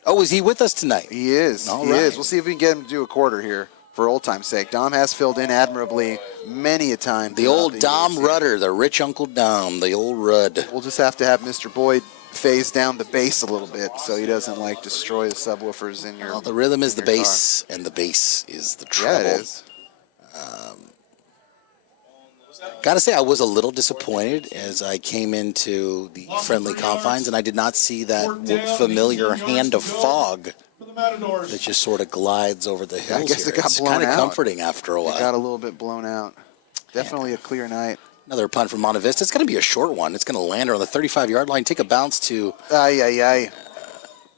Oh, is he with us tonight? He is. All he right. is. We'll see if we can get him to do a quarter here for old time's sake. Dom has filled in admirably many a time. The old Dom Rudder, the rich Uncle Dom, the old Rudd. We'll just have to have Mr. Boyd phase down the bass a little bit so he doesn't like destroy the subwoofers in your. Well, the rhythm is the bass, and the bass is the treble. Yeah, it is. Gotta say, I was a little disappointed as I came into the friendly confines, and I did not see that familiar hand of fog that just sort of glides over the hills. I guess here. it got It's blown kind of out. comforting after a while. It got a little bit blown out. Definitely a clear night. Another punt from Monta Vista. It's going to be a short one. It's going to land on the 35-yard line, take a bounce to. Aye.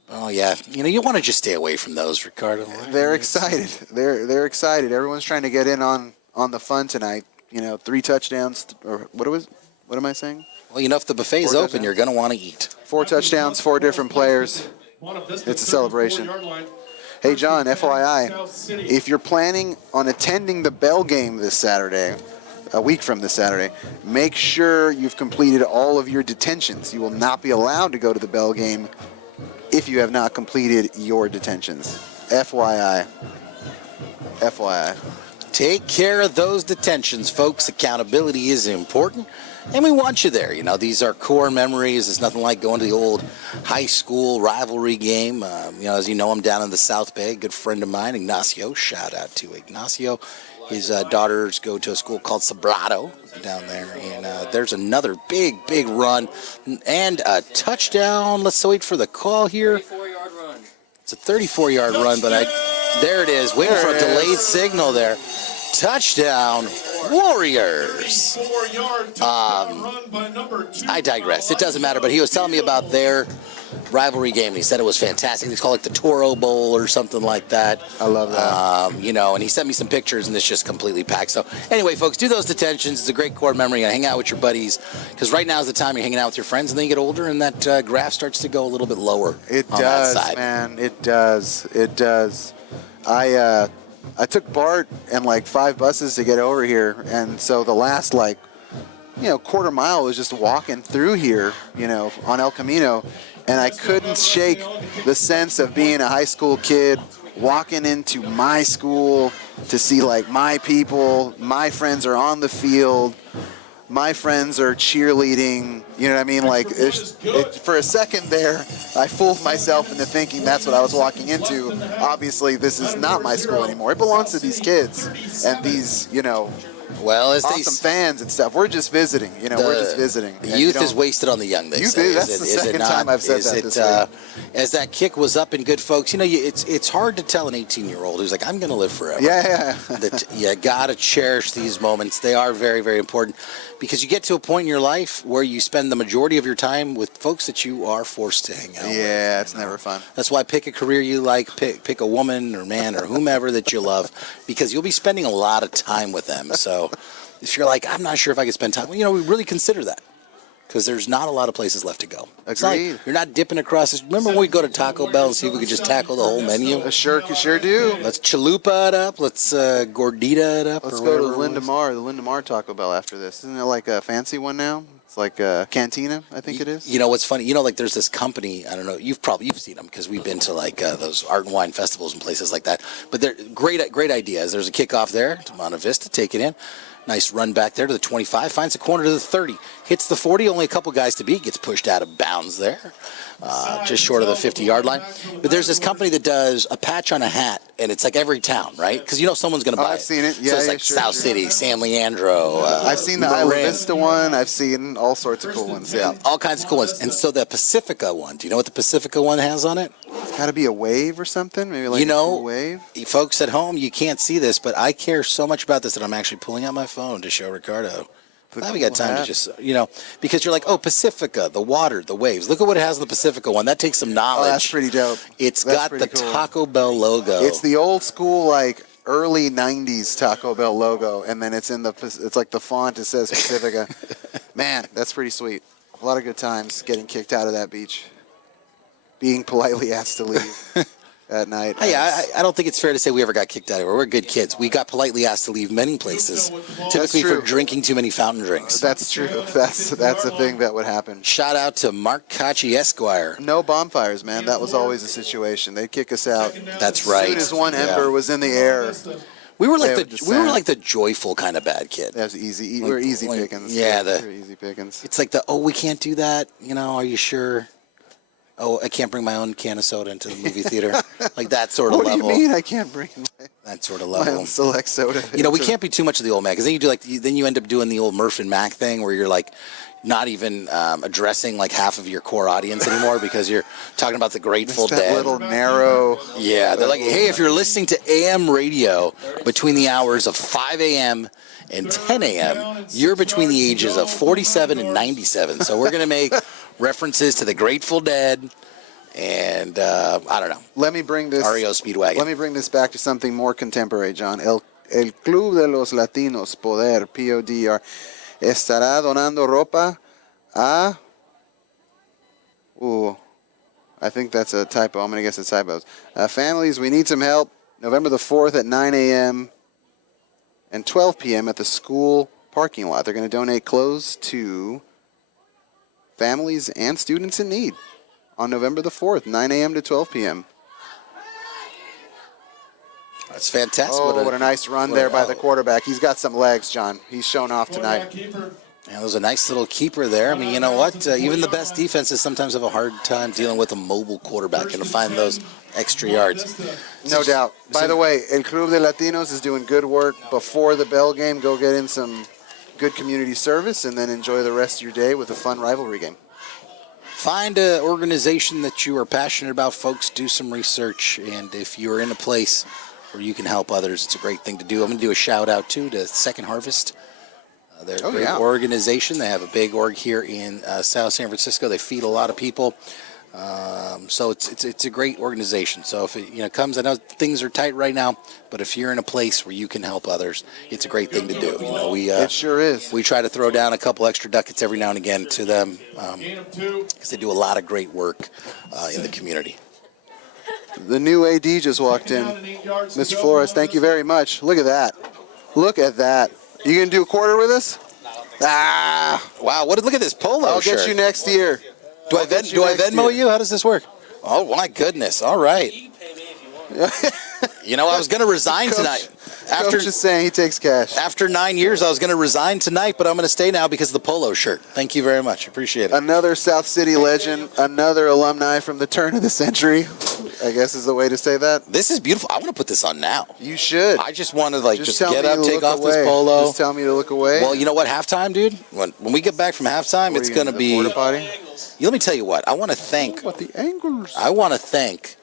Oh yeah, you want to just stay away from those, Ricardo. They're excited. They're excited. Everyone's trying to get in on the fun tonight. 3 touchdowns, or what am I saying? Well, if the buffet's 4 open, touchdowns. you're going to want to eat. 4 touchdowns, 4 different players. It's a celebration. Hey, John, FYI, if you're planning on attending the Bell game this Saturday, a week from this Saturday, make sure you've completed all of your detentions. You will not be allowed to go to the Bell game if you have not completed your detentions. FYI. Take care of those detentions, folks. Accountability is important, and we want you there. These are core memories. It's nothing like going to the old high school rivalry game. As you know, I'm down in the South Bay. A good friend of mine, Ignacio. Shout out to Ignacio. His daughters go to a school called Sobrato down there, and there's another big run and a touchdown. Let's wait for the call here. 34-yard run. It's a 34-yard run, but there it is. Waiting for a delayed signal there. Touchdown, Warriors. I digress. It doesn't matter, but he was telling me about their rivalry game, and he said it was fantastic. It's called the Toro Bowl or something like that. I love that. And he sent me some pictures, and it's just completely packed. So anyway, folks, do those detentions. It's a great core memory. Hang out with your buddies, because right now is the time you're hanging out with your friends, and then you get older, and that graph starts to go a little bit lower. It on does, that side. man. It does. I took Bart and 5 buses to get over here, and so the last quarter mile was just walking through here, on El Camino, and I couldn't shake the sense of being a high school kid walking into my school to see my people. My friends are on the field. My friends are cheerleading, you know what I mean? For a second there, I fooled myself into thinking that's what I was walking into. Obviously, this is not my school anymore. It belongs to these kids and these, awesome fans and stuff. We're just visiting, we're just visiting. The youth is wasted on the young, they say. That's the second time I've said that this week. As that kick was up and good, folks, it's hard to tell an 18-year-old who's like, I'm going to live forever. Yeah. That you got to cherish these moments. They are very, very important, because you get to a point in your life where you spend the majority of your time with folks that you are forced to hang out with. Yeah, it's never fun. That's why pick a career you like, pick a woman or man or whomever that you love, because you'll be spending a lot of time with them. So if you're like, I'm not sure if I can spend time, we really consider that, because there's not a lot of places left to go. Agreed. You're not dipping across this. Remember when we go to Taco Bell and see if we could just tackle the whole menu? Sure do. Let's chalupa it up. Let's gordita it up. Let's go to the Lindemar Taco Bell after this. Isn't it a fancy one now? It's like a Cantina, I think it is. What's funny? There's this company. I don't know. You've seen them, because we've been to those art and wine festivals and places like that. But they're great ideas. There's a kickoff there to Monta Vista. Take it in. Nice run back there to the 25. Finds a corner to the 30. Hits the 40. Only a couple guys to beat. Gets pushed out of bounds there. Just short of the 50-yard line. But there's this company that does a patch on a hat, and it's like every town, right? Because someone's going to buy it. I've seen it. Yeah, so it's like South City, San Leandro. I've seen the Isla Vista one. I've seen all sorts of cool ones. Yeah, all kinds of cool ones. And so the Pacifica one. Do you know what the Pacifica one has on it? It's got to be a wave or something. Maybe a cool wave. Folks at home, you can't see this, but I care so much about this that I'm actually pulling out my phone to show Ricardo Glad we got time to just, because you're like, oh, Pacifica, the water, the waves. Look at what it has in the Pacifica one. That takes some knowledge. Oh, that's pretty dope. It's That's got the pretty cool. Taco Bell logo. It's the old school, like, early 90s Taco Bell logo, and then it's like the font, it says Pacifica. Man, that's pretty sweet. A lot of good times getting kicked out of that beach. Being politely asked to leave at night. Hey, I don't think it's fair to say we ever got kicked out of it. We're good kids. We got politely asked to leave many places, typically for true. drinking too many fountain drinks. That's true. That's a thing that would happen. Shout out to Mark Kachi Esquire. No bonfires, man. That was always a situation. They'd kick us out. That's right. As soon as one ember was in the air. We were they like would we were like the joyful kind of bad kid. That was easy. We were easy pickings. Yeah, we were easy pickings. It's like we can't do that. Are you sure? Oh, I can't bring my own can of soda into the movie theater. Like that sort of level. What do you mean I can't bring that sort of my level? own select soda? We can't be too much of the old man, because then you do then you end up doing the old Murph and Mac thing where you're like not even addressing like half of your core audience anymore because you're talking about the Grateful that Dead. Little narrow. Yeah, they're like, hey, if you're listening to AM radio between the hours of 5 a.m. and 10 a.m., you're between the ages of 47 and 97. So we're going to make references to the Grateful Dead and, I don't know. Let me bring this. REO Speedwagon. Let me bring this back to something more contemporary, John. El Club de los Latinos, Poder, PODR, estará donando ropa a... I think that's a typo. I'm going to guess it's typos. Families, we need some help. November the 4th at 9 a.m. and 12 p.m. at the school parking lot. They're going to donate clothes to families and students in need on November the 4th, 9 a.m. to 12 p.m. That's fantastic. Oh, what a nice run there by the quarterback. He's got some legs, John. He's shown off tonight. Yeah, there was a nice little keeper there. I mean, you know what? Even the best defenses sometimes have a hard time dealing with a mobile quarterback and to find those extra yards. No doubt. By the way, El Club de Latinos is doing good work before the Bell game. Go get in some good community service and then enjoy the rest of your day with a fun rivalry game. Find an organization that you are passionate about, folks. Do some research. And if you're in a place where you can help others, it's a great thing to do. I'm going to do a shout out, too, to Second Harvest. They're a great organization. They have a big org here in South San Francisco. They feed a lot of people. So it's a great organization. So if it comes, I know things are tight right now, but if you're in a place where you can help others, it's a great thing to do. It sure is. We try to throw down a couple extra ducats every now and again to them because they do a lot of great work in the community. The new AD just walked in. Mr. Flores, thank you very much. Look at that. Look at that. You going to do a quarter with us? Wow, look at this polo I'll shirt. get you next year. Do I Venmo you? How does this work? Oh, my goodness. All right. I was going to resign tonight. Coach is saying he takes cash. After 9 years, I was going to resign tonight, but I'm going to stay now because of the polo shirt. Thank you very much. Appreciate it. Another South City legend, another alumni from the turn of the century, I guess is the way to say that. This is beautiful. I want to put this on now. You should. I just want to just tell get me up, to take look off away. this polo. Just tell me to look away. Well, you know what? Halftime, dude. When we get back from halftime, it's going to be. Porta potty? Let me tell you what. I want to thank. What the angles? I want to thank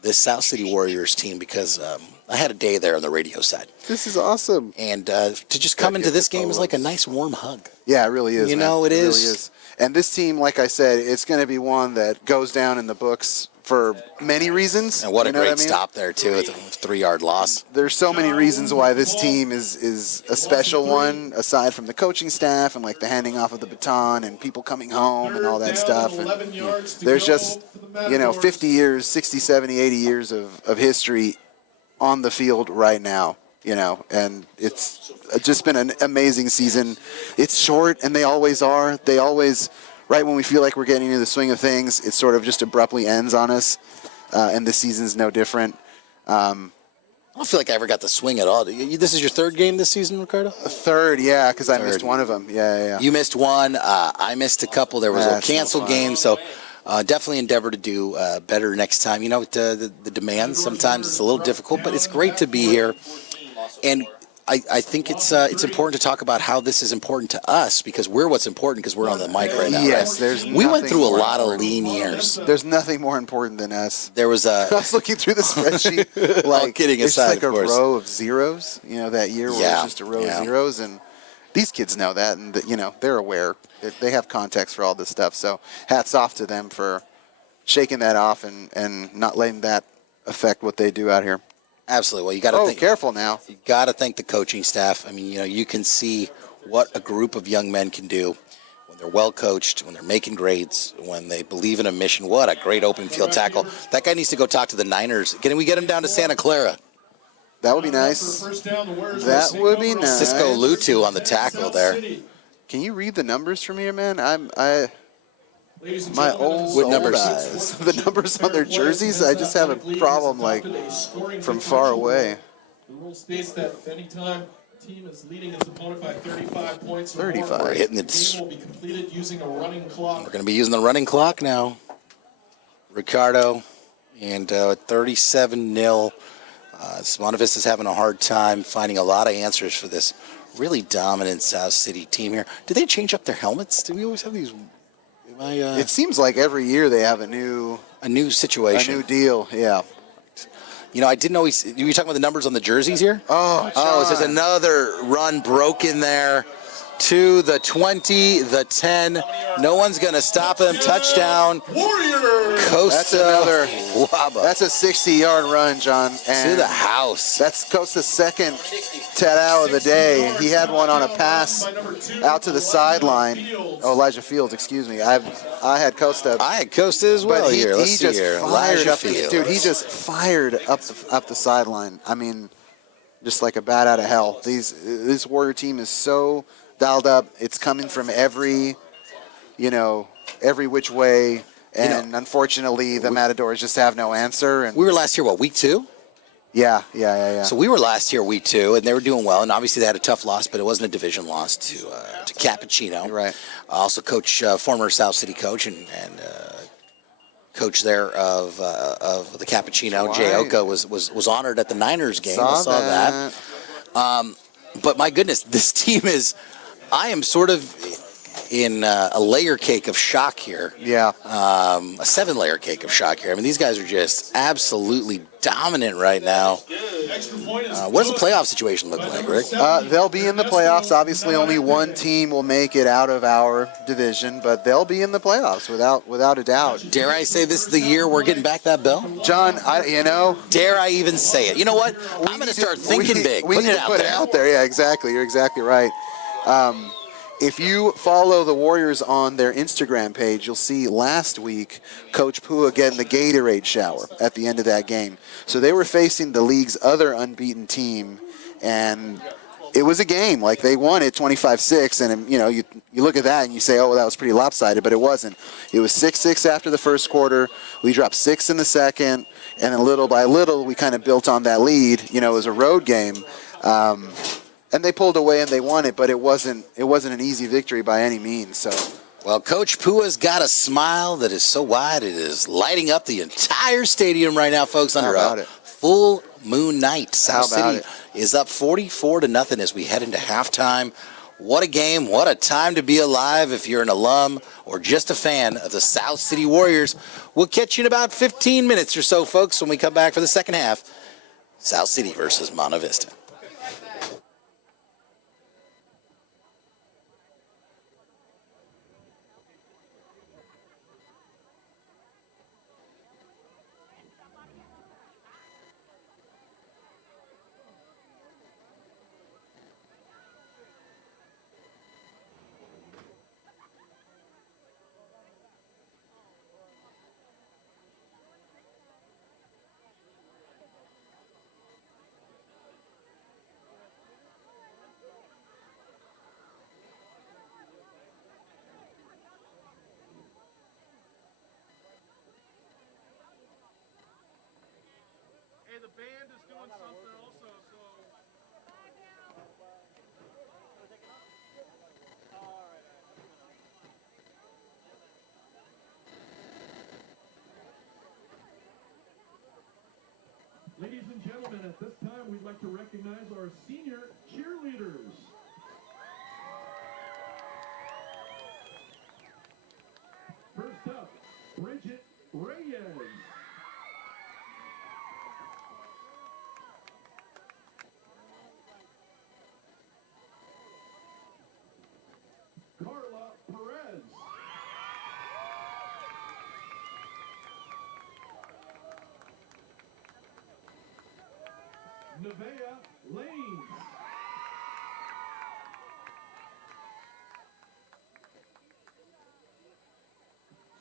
this South City Warriors team because I had a day there on the radio side. This is awesome. And to just come into this game is like a nice warm hug. Yeah, it really is. It is. really is. And this team, like I said, it's going to be one that goes down in the books for many reasons. And what a great stop there, too, with a 3-yard loss. There's so many reasons why this team is a special one, aside from the coaching staff and, like, the handing off of the baton and people coming home and all that stuff. And there's just, 50 years, 60, 70, 80 years of history on the field right now, and it's just been an amazing season. It's short, and they always are. They always, right when we feel like we're getting into the swing of things, it sort of just abruptly ends on us, and the season's no different. I don't feel like I ever got the swing at all. This is your third game this season, Ricardo? Third, yeah, because I missed one of them. Yeah. You missed one. I missed a couple. There was a canceled game, so definitely endeavor to do better next time. The demands, sometimes it's a little difficult, but it's great to be here. And I think it's important to talk about how this is important to us because we're what's important because we're on the mic right now. Yes, right? We went through a lot of lean years. There's nothing more important than us. There was I was looking through the spreadsheet. All kidding aside, it's like a row of zeros. That year where it's just a row of zeros, and these kids know that, and you know they're aware. They have context for all this stuff. So hats off to them for shaking that off and not letting that affect what they do out here. Absolutely. Well, you got to think. Careful now. You got to thank the coaching staff. I mean, you know, you can see what a group of young men can do when they're well coached, when they're making grades, when they believe in a mission. What a great open field tackle. That guy needs to go talk to the Niners. Can we get him down to Santa Clara? That would be nice. That would be nice. Cisco Lutu on the tackle there. Can you read the numbers from here, man? My What old numbers? eyes. The numbers on their jerseys, I just have a problem, like, from far away. The rule states that if any time team is leading its opponent by 35 points or 35. more, We're hitting the it. game will be completed using a running clock. We're going to be using the running clock now. Ricardo, and 37-0. Monta Vista's having a hard time finding a lot of answers for this really dominant South City team here. Did they change up their helmets? Do we always have these? It seems like every year they have a new situation, a new deal. Yeah. You know, I didn't always. You were talking about the numbers on the jerseys here. Oh, Oh, so there's another run broken there to the 20, the 10. No one's going to stop him. Touchdown. Costa. That's another. Waba. That's a 60-yard run, John. And to the house. That's Costa's second TED-out of the day. He had one on a pass out to the sideline. Oh, Elijah Fields, excuse me. I had Costa. I had Costa as well But here. Let's he see just here. fired Elijah up. Fields. Dude, he just fired up the sideline. I mean, just like a bat out of hell. This Warrior team is so dialed up. It's coming from every which way. And unfortunately, the Matadors just have no answer. And we were last year, what, week 2? Yeah. So we were last year, week 2, and they were doing well. And obviously, they had a tough loss, but it wasn't a division loss to Cappuccino. Right. Also, former South City coach and coach there of the Cappuccino, Jay Oka, was honored at the Niners game. I saw that. But my goodness, this team I am sort of in a layer cake of shock here. Yeah. A 7-layer cake of shock here. I mean, these guys are just absolutely dominant right now. What does the playoff situation look like, Rick? They'll be in the playoffs. Obviously, only one team will make it out of our division, but they'll be in the playoffs without a doubt. Dare I say this is the year we're getting back that bell? John, Dare I even say it? You know what? I'm going to start thinking big. We need to put it out there. Yeah, exactly. You're exactly right. If you follow the Warriors on their Instagram page, you'll see last week Coach Pua getting the Gatorade shower at the end of that game. So they were facing the league's other unbeaten team, and it was a game. Like, they won it 25-6, and you look at that and you say, oh, well, that was pretty lopsided, but it wasn't. It was 6-6 after the first quarter. We dropped 6 in the second, and then little by little we kind of built on that lead. It was a road game. And they pulled away and they won it, but it wasn't an easy victory by any means. So, well, Coach Pua's got a smile that is so wide it is lighting up the entire stadium right now, folks. Under a full moon night, South City is up 44-0 as we head into halftime. What a game! What a time to be alive! If you're an alum or just a fan of the South City Warriors, we'll catch you in about 15 minutes or so, folks, when we come back for the second half. South City versus Monta Vista. The band is doing something also, so. Ladies and gentlemen, at this time we'd like to recognize our senior cheerleaders. First up, Bridget Reyes. Nevaeh Lane.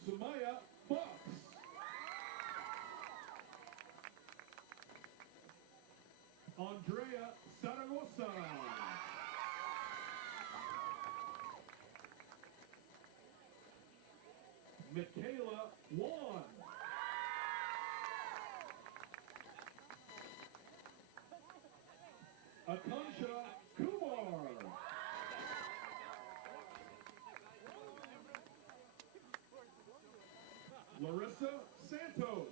Sumaya Fox. Andrea Zaragoza. Michaela Wan. Akansha Kumar. Larissa Santos.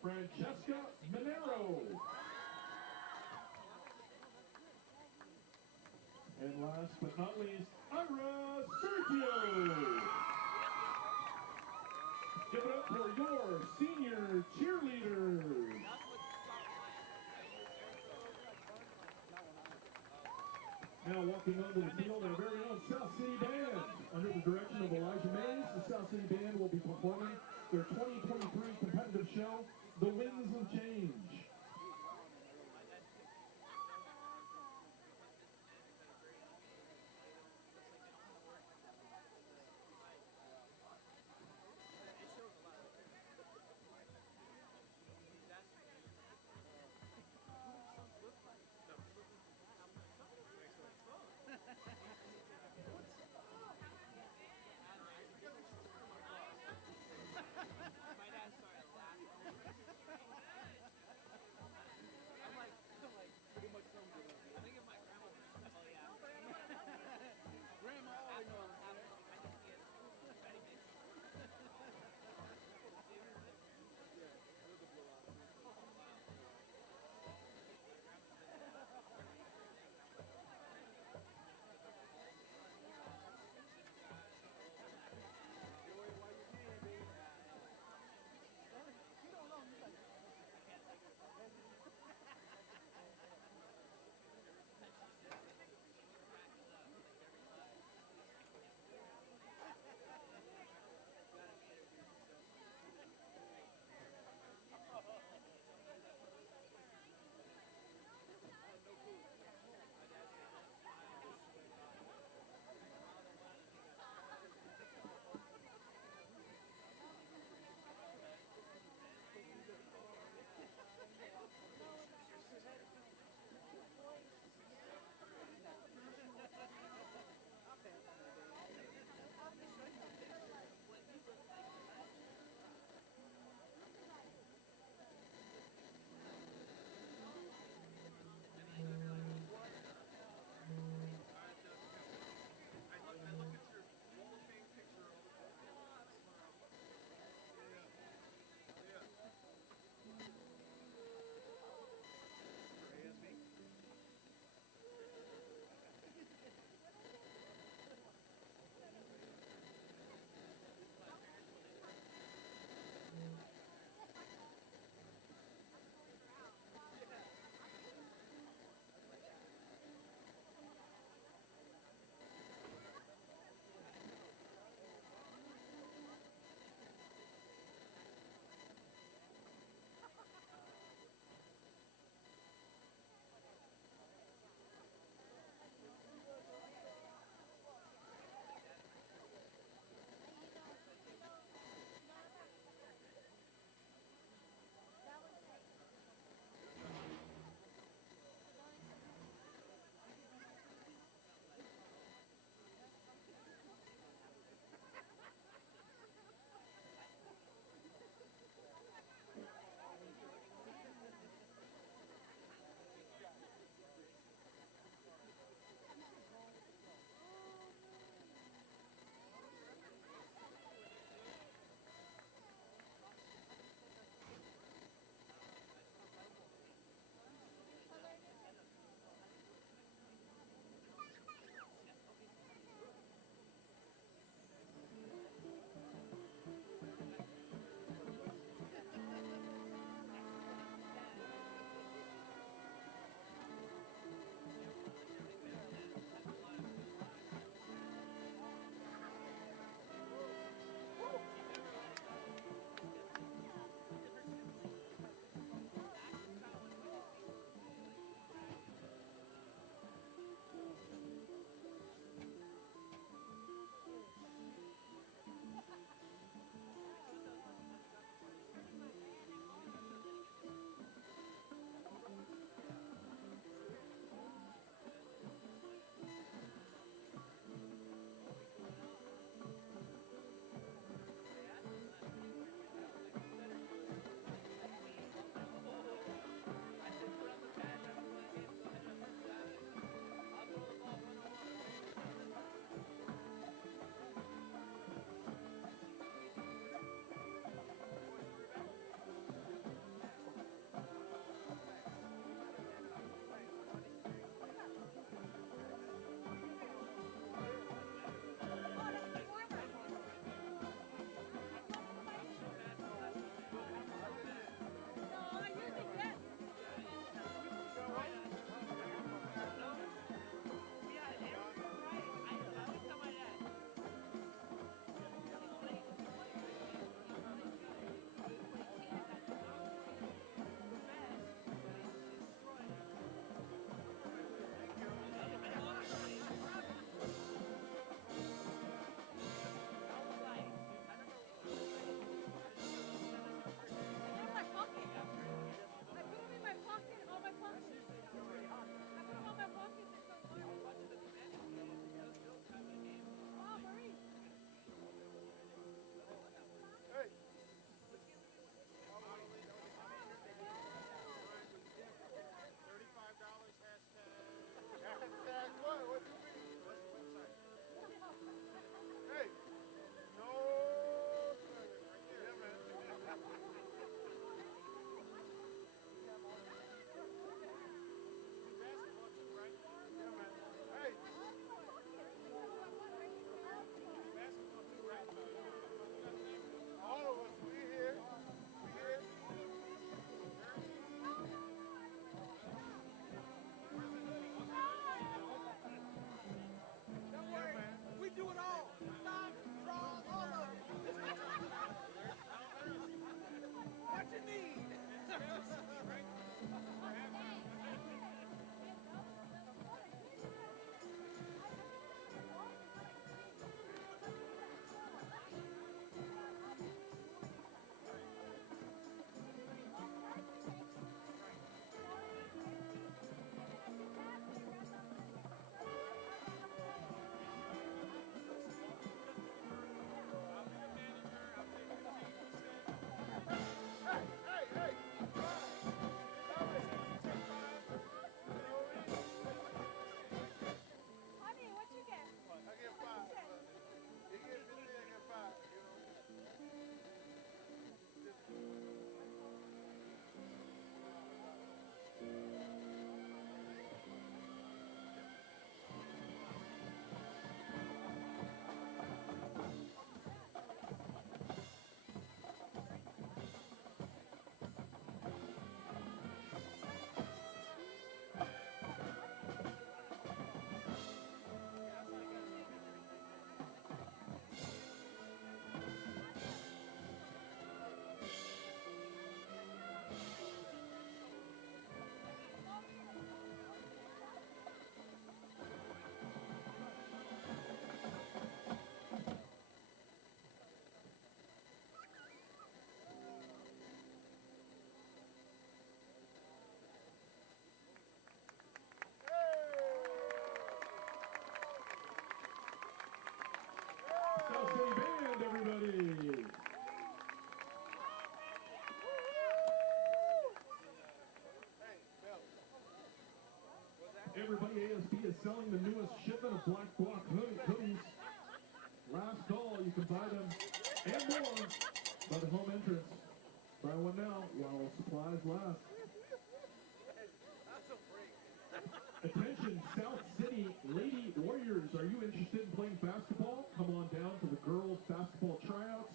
Francesca Monero. And last but not least, Ira Sergio. Give it up for your senior cheerleaders. Now walking onto the field, our very own South City Band. Under the direction of Elijah Mays, the South City Band will be performing their 2023 competitive show, The Winds of Change. Everybody, ASB is selling the newest shipment of Black Block hoodies. Last call, you can buy them and more by the home entrance. Buy one now while supplies last. Attention, South City Lady Warriors. Are you interested in playing basketball? Come on down to the girls' basketball tryouts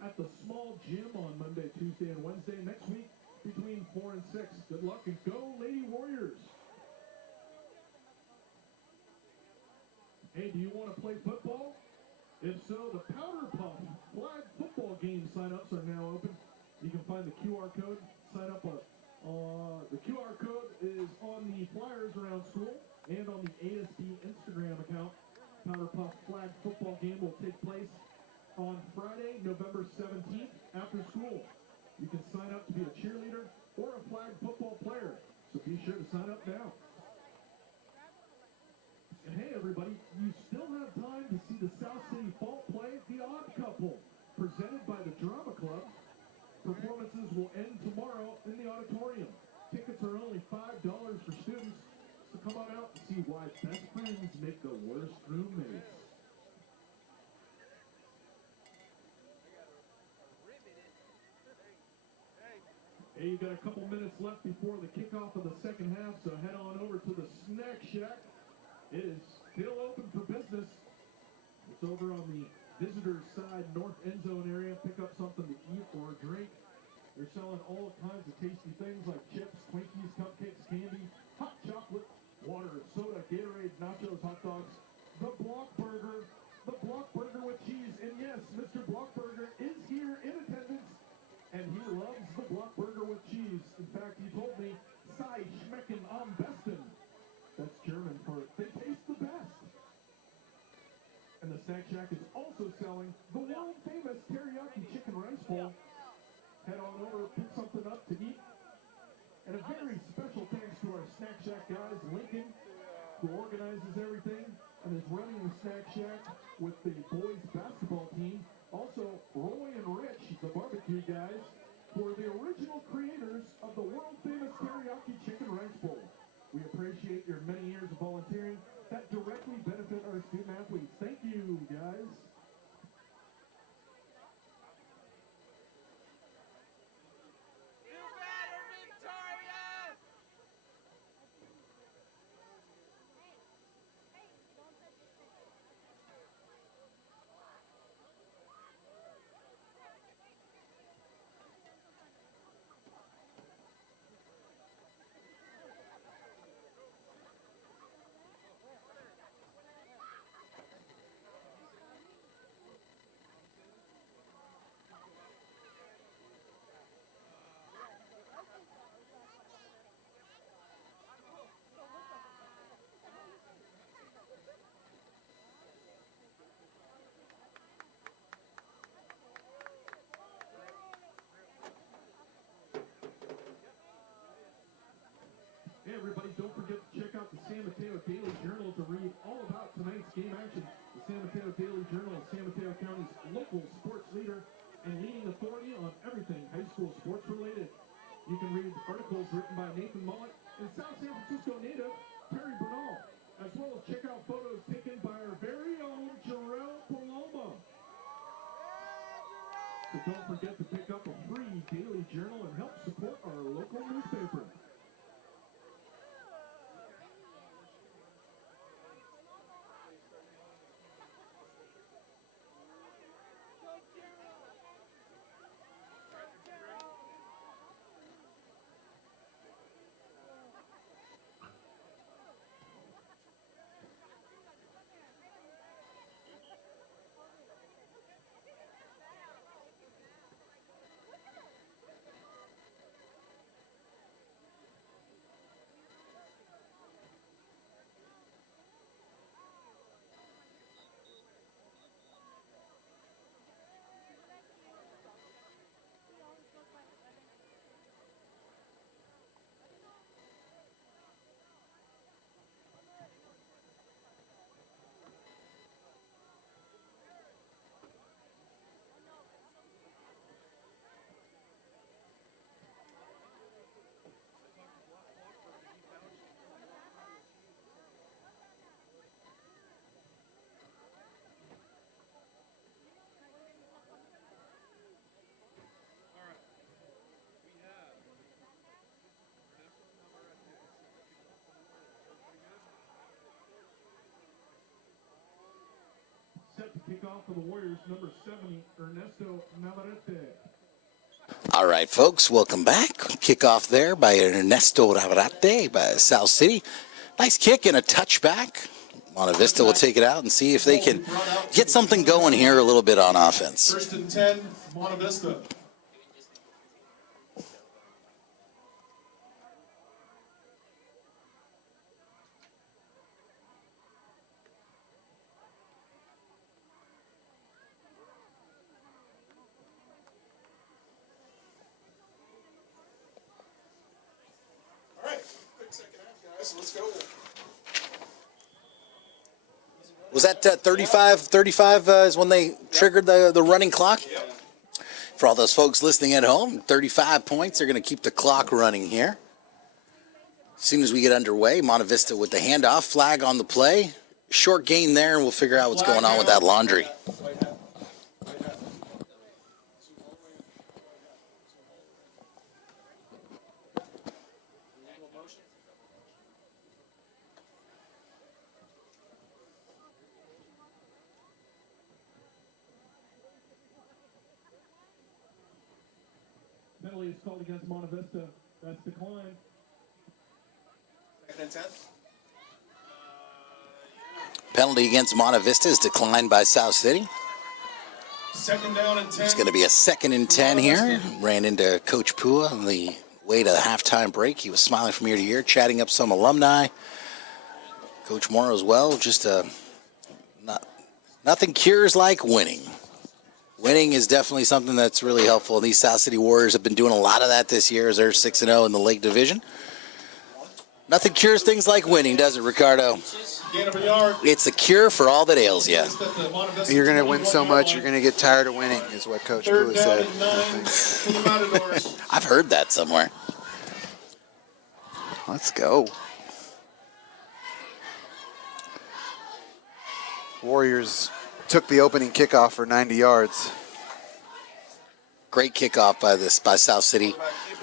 at the small gym on Monday, Tuesday, and Wednesday next week between 4 and 6. Good luck and go, Lady Warriors. Hey, do you want to play football? If so, the Powder Puff flag football game sign-ups are now open. You can find the QR code. Sign up. The QR code is on the flyers around school and on the ASB Instagram account. Powder Puff flag football game will take place on Friday, November 17th after school. You can sign up to be a cheerleader or a flag football player, so be sure to sign up now. And hey everybody, you still have time to see the South City Fall play, The Odd Couple, presented by the Drama Club. Performances will end tomorrow in the auditorium. Tickets are only $5 for students, so come on out and see why best friends make the worst roommates. Hey, you got a couple minutes left before the kickoff of the second half, so head on over to the Snack Shack. It is still open for business. It's over on the visitor side, north end zone area. Pick up something to eat or drink. They're selling all kinds of tasty things like chips, Twinkies, cupcakes, candy, hot chocolate, water, soda, Gatorade, nachos, hot dogs. The Block Burger with cheese. And yes, Mr. Blockburger is here in attendance, and he loves the Blockburger with cheese. In fact, he told me, "Sei schmecken am besten." That's German for "they taste the best." And the Snack Shack is also selling the world-famous teriyaki chicken rice bowl. Head on over, pick something up to eat. And a very special thanks to our Snack Shack guys, Lincoln, who organizes everything and is running the Snack Shack with the boys basketball team. Also, Roy and Rich, the barbecue guys, who are the original creators of the world-famous teriyaki chicken rice bowl. We appreciate your many years of volunteering that directly benefit our student athletes. Thank you, guys. Hey everybody, don't forget to check out the San Mateo Daily Journal to read all about tonight's game action. The San Mateo Daily Journal is San Mateo County's local sports leader and leading authority on everything high school sports related. You can read articles written by Nathan Mullet and South San Francisco native Terry Bernal, as well as check out photos taken by our very own Jarrell Paloma. So don't forget to pick up a free daily journal and help support our local newspaper. foul for the Warriors, number 70, Ernesto Navarrete. All right, folks, welcome back. Kickoff there by Ernesto Navarrete by South City. Nice kick and a touchback. Monta Vista will take it out and see if they can get something going here a little bit on offense. 1st and 10, Monta Vista. All right, quick second half, guys. Let's go. Was that 35? 35 is when they triggered the running clock? Yep. For all those folks listening at home, 35 points. They're going to keep the clock running here. As soon as we get underway, Monta Vista with the handoff, flag on the play. Short gain there, and we'll figure out what's going on with that laundry. Penalty is called against Monta Vista. That's declined. 2nd and 10. Penalty against Monta Vista is declined by South City. 2nd down and 10. It's going to be a 2nd and 10 here. Ran into Coach Pua on the way to the halftime break. He was smiling from ear to ear, chatting up some alumni. Coach Morrow as well. Just nothing cures like winning. Winning is definitely something that's really helpful. These South City Warriors have been doing a lot of that this year as they're 6-0 in the Lake Division. Nothing cures things like winning, does it, Ricardo? Gain of a yard. It's a cure for all that ails you. You're going to win so much, you're going to get tired of winning, is what Coach 3rd Pua down said. and 9 for the Matadors. I've heard that somewhere. Let's go. Warriors took the opening kickoff for 90 yards. Great kickoff by South City.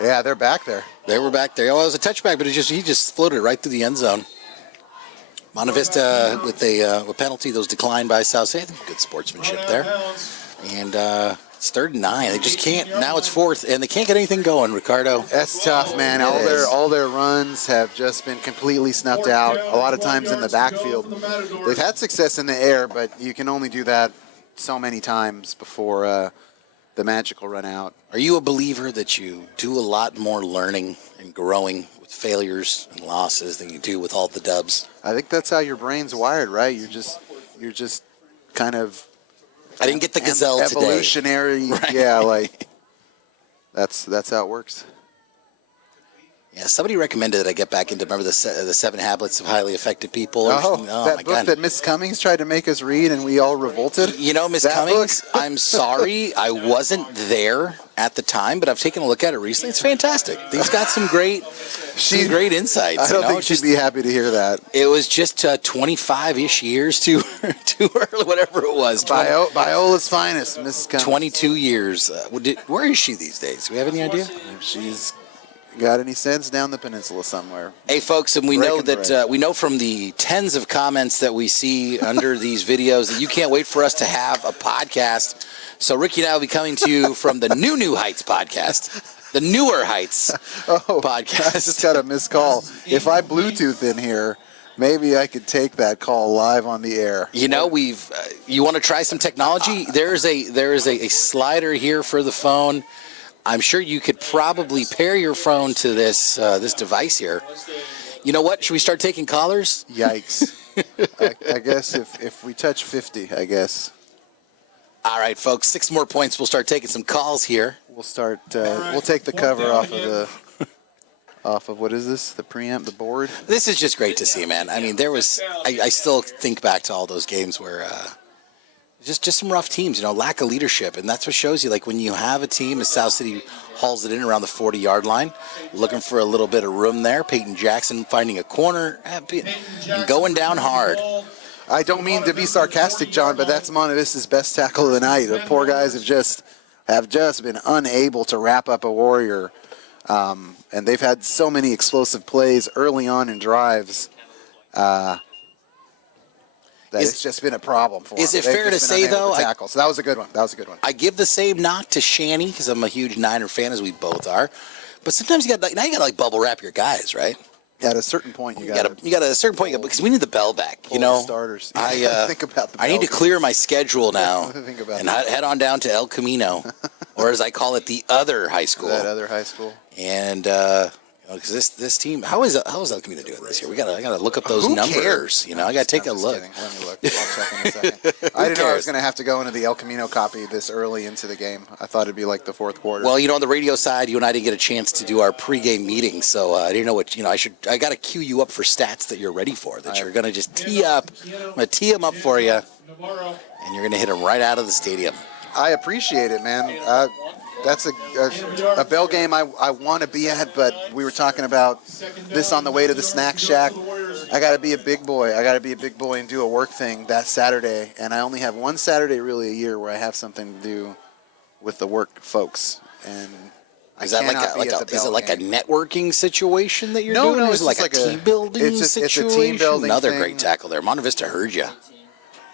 Yeah, they're back there. They were back there. Oh, it was a touchback, but he just floated it right through the end zone. Monta Vista with a penalty that was declined by South City. Good sportsmanship there. And it's 3rd and 9. They just can't. Now it's 4th, and they can't get anything going, Ricardo. That's tough, man. All their runs have just been completely snuffed out. A lot of times in the backfield. They've had success in the air, but you can only do that so many times before the magic will run out. Are you a believer that you do a lot more learning and growing with failures and losses than you do with all the dubs? I think that's how your brain's wired, right? You're just kind of. I didn't get the gazelle evolutionary, today. Right. Yeah, like that's how it works. Yeah, somebody recommended that I get back into, remember the 7 Habits of Highly Effective People? That book that Miss Cummings tried to make us read and we all revolted? You know, Miss Cummings, I'm sorry I wasn't there at the time, but I've taken a look at it recently. It's fantastic. He's got some great insights. I don't think she'd be happy to hear that. It was just 25-ish years too early, whatever it was. Viola's finest, Miss Cummings. 22 years. Where is she these days? Do we have any idea? If she's got any sense, down the peninsula somewhere. Hey, folks, and we know that we know from the tens of comments that we see under these videos that you can't wait for us to have a podcast. So Ricky and I will be coming to you from the New Heights podcast, the Newer Heights podcast. I just got a missed call. If I Bluetooth in here, maybe I could take that call live on the air. You know, you want to try some technology? There is a slider here for the phone. I'm sure you could probably pair your phone to this device here. You know what? Should we start taking callers? Yikes. I guess if we touch 50, I guess. All right, folks, 6 more points. We'll start taking some calls here. We'll start. We'll take the cover off of what is this? The preamp, the board. This is just great to see, man. I mean, I still think back to all those games where just some rough teams, lack of leadership, and that's what shows you. Like when you have a team, as South City hauls it in around the 40-yard line, looking for a little bit of room there. Peyton Jackson finding a corner and going down hard. I don't mean to be sarcastic, John, but that's Monta Vista's best tackle of the night. The poor guys have just been unable to wrap up a Warrior, and they've had so many explosive plays early on in drives. that it's just been a problem for them. Is it They've fair to just been say, unable though, to tackle. So that was a good one. That was a good one. I give the same knock to Shanny because I'm a huge Niner fan, as we both are. But sometimes you got like bubble wrap your guys, right? At a certain point, you got at a certain point because we need the bell back. You pull know, the starters. I think about the I need to bell. clear my schedule now Think about and that. head on down to El Camino, or as I call it, the other high school. That other high school. And because this team, how is El Camino doing this year? I gotta look up those Who numbers. cares? You know, I gotta take a I'm just look. kidding. Let me look. I'll check in a second. I didn't know I cares? was going to have to go into the El Camino copy this early into the game. I thought it'd be like the fourth quarter. Well, you know, on the radio side, you and I didn't get a chance to do our pregame meeting, so I didn't know what, you know, I got to cue you up for stats that you're ready for, that you're going to just tee up. I'm going to tee them up for you, and you're going to hit them right out of the stadium. I appreciate it, man. That's a bell game I want to be at, but we were talking about this on the way to the snack shack. I got to be a big boy. I got to be a big boy and do a work thing that Saturday, and I only have one Saturday really a year where I have something to do with the work folks. And Is that is it like a networking situation that you're doing? No, or it's is it like just a team building situation? It's a team building Another thing. great tackle there. Monta Vista heard you.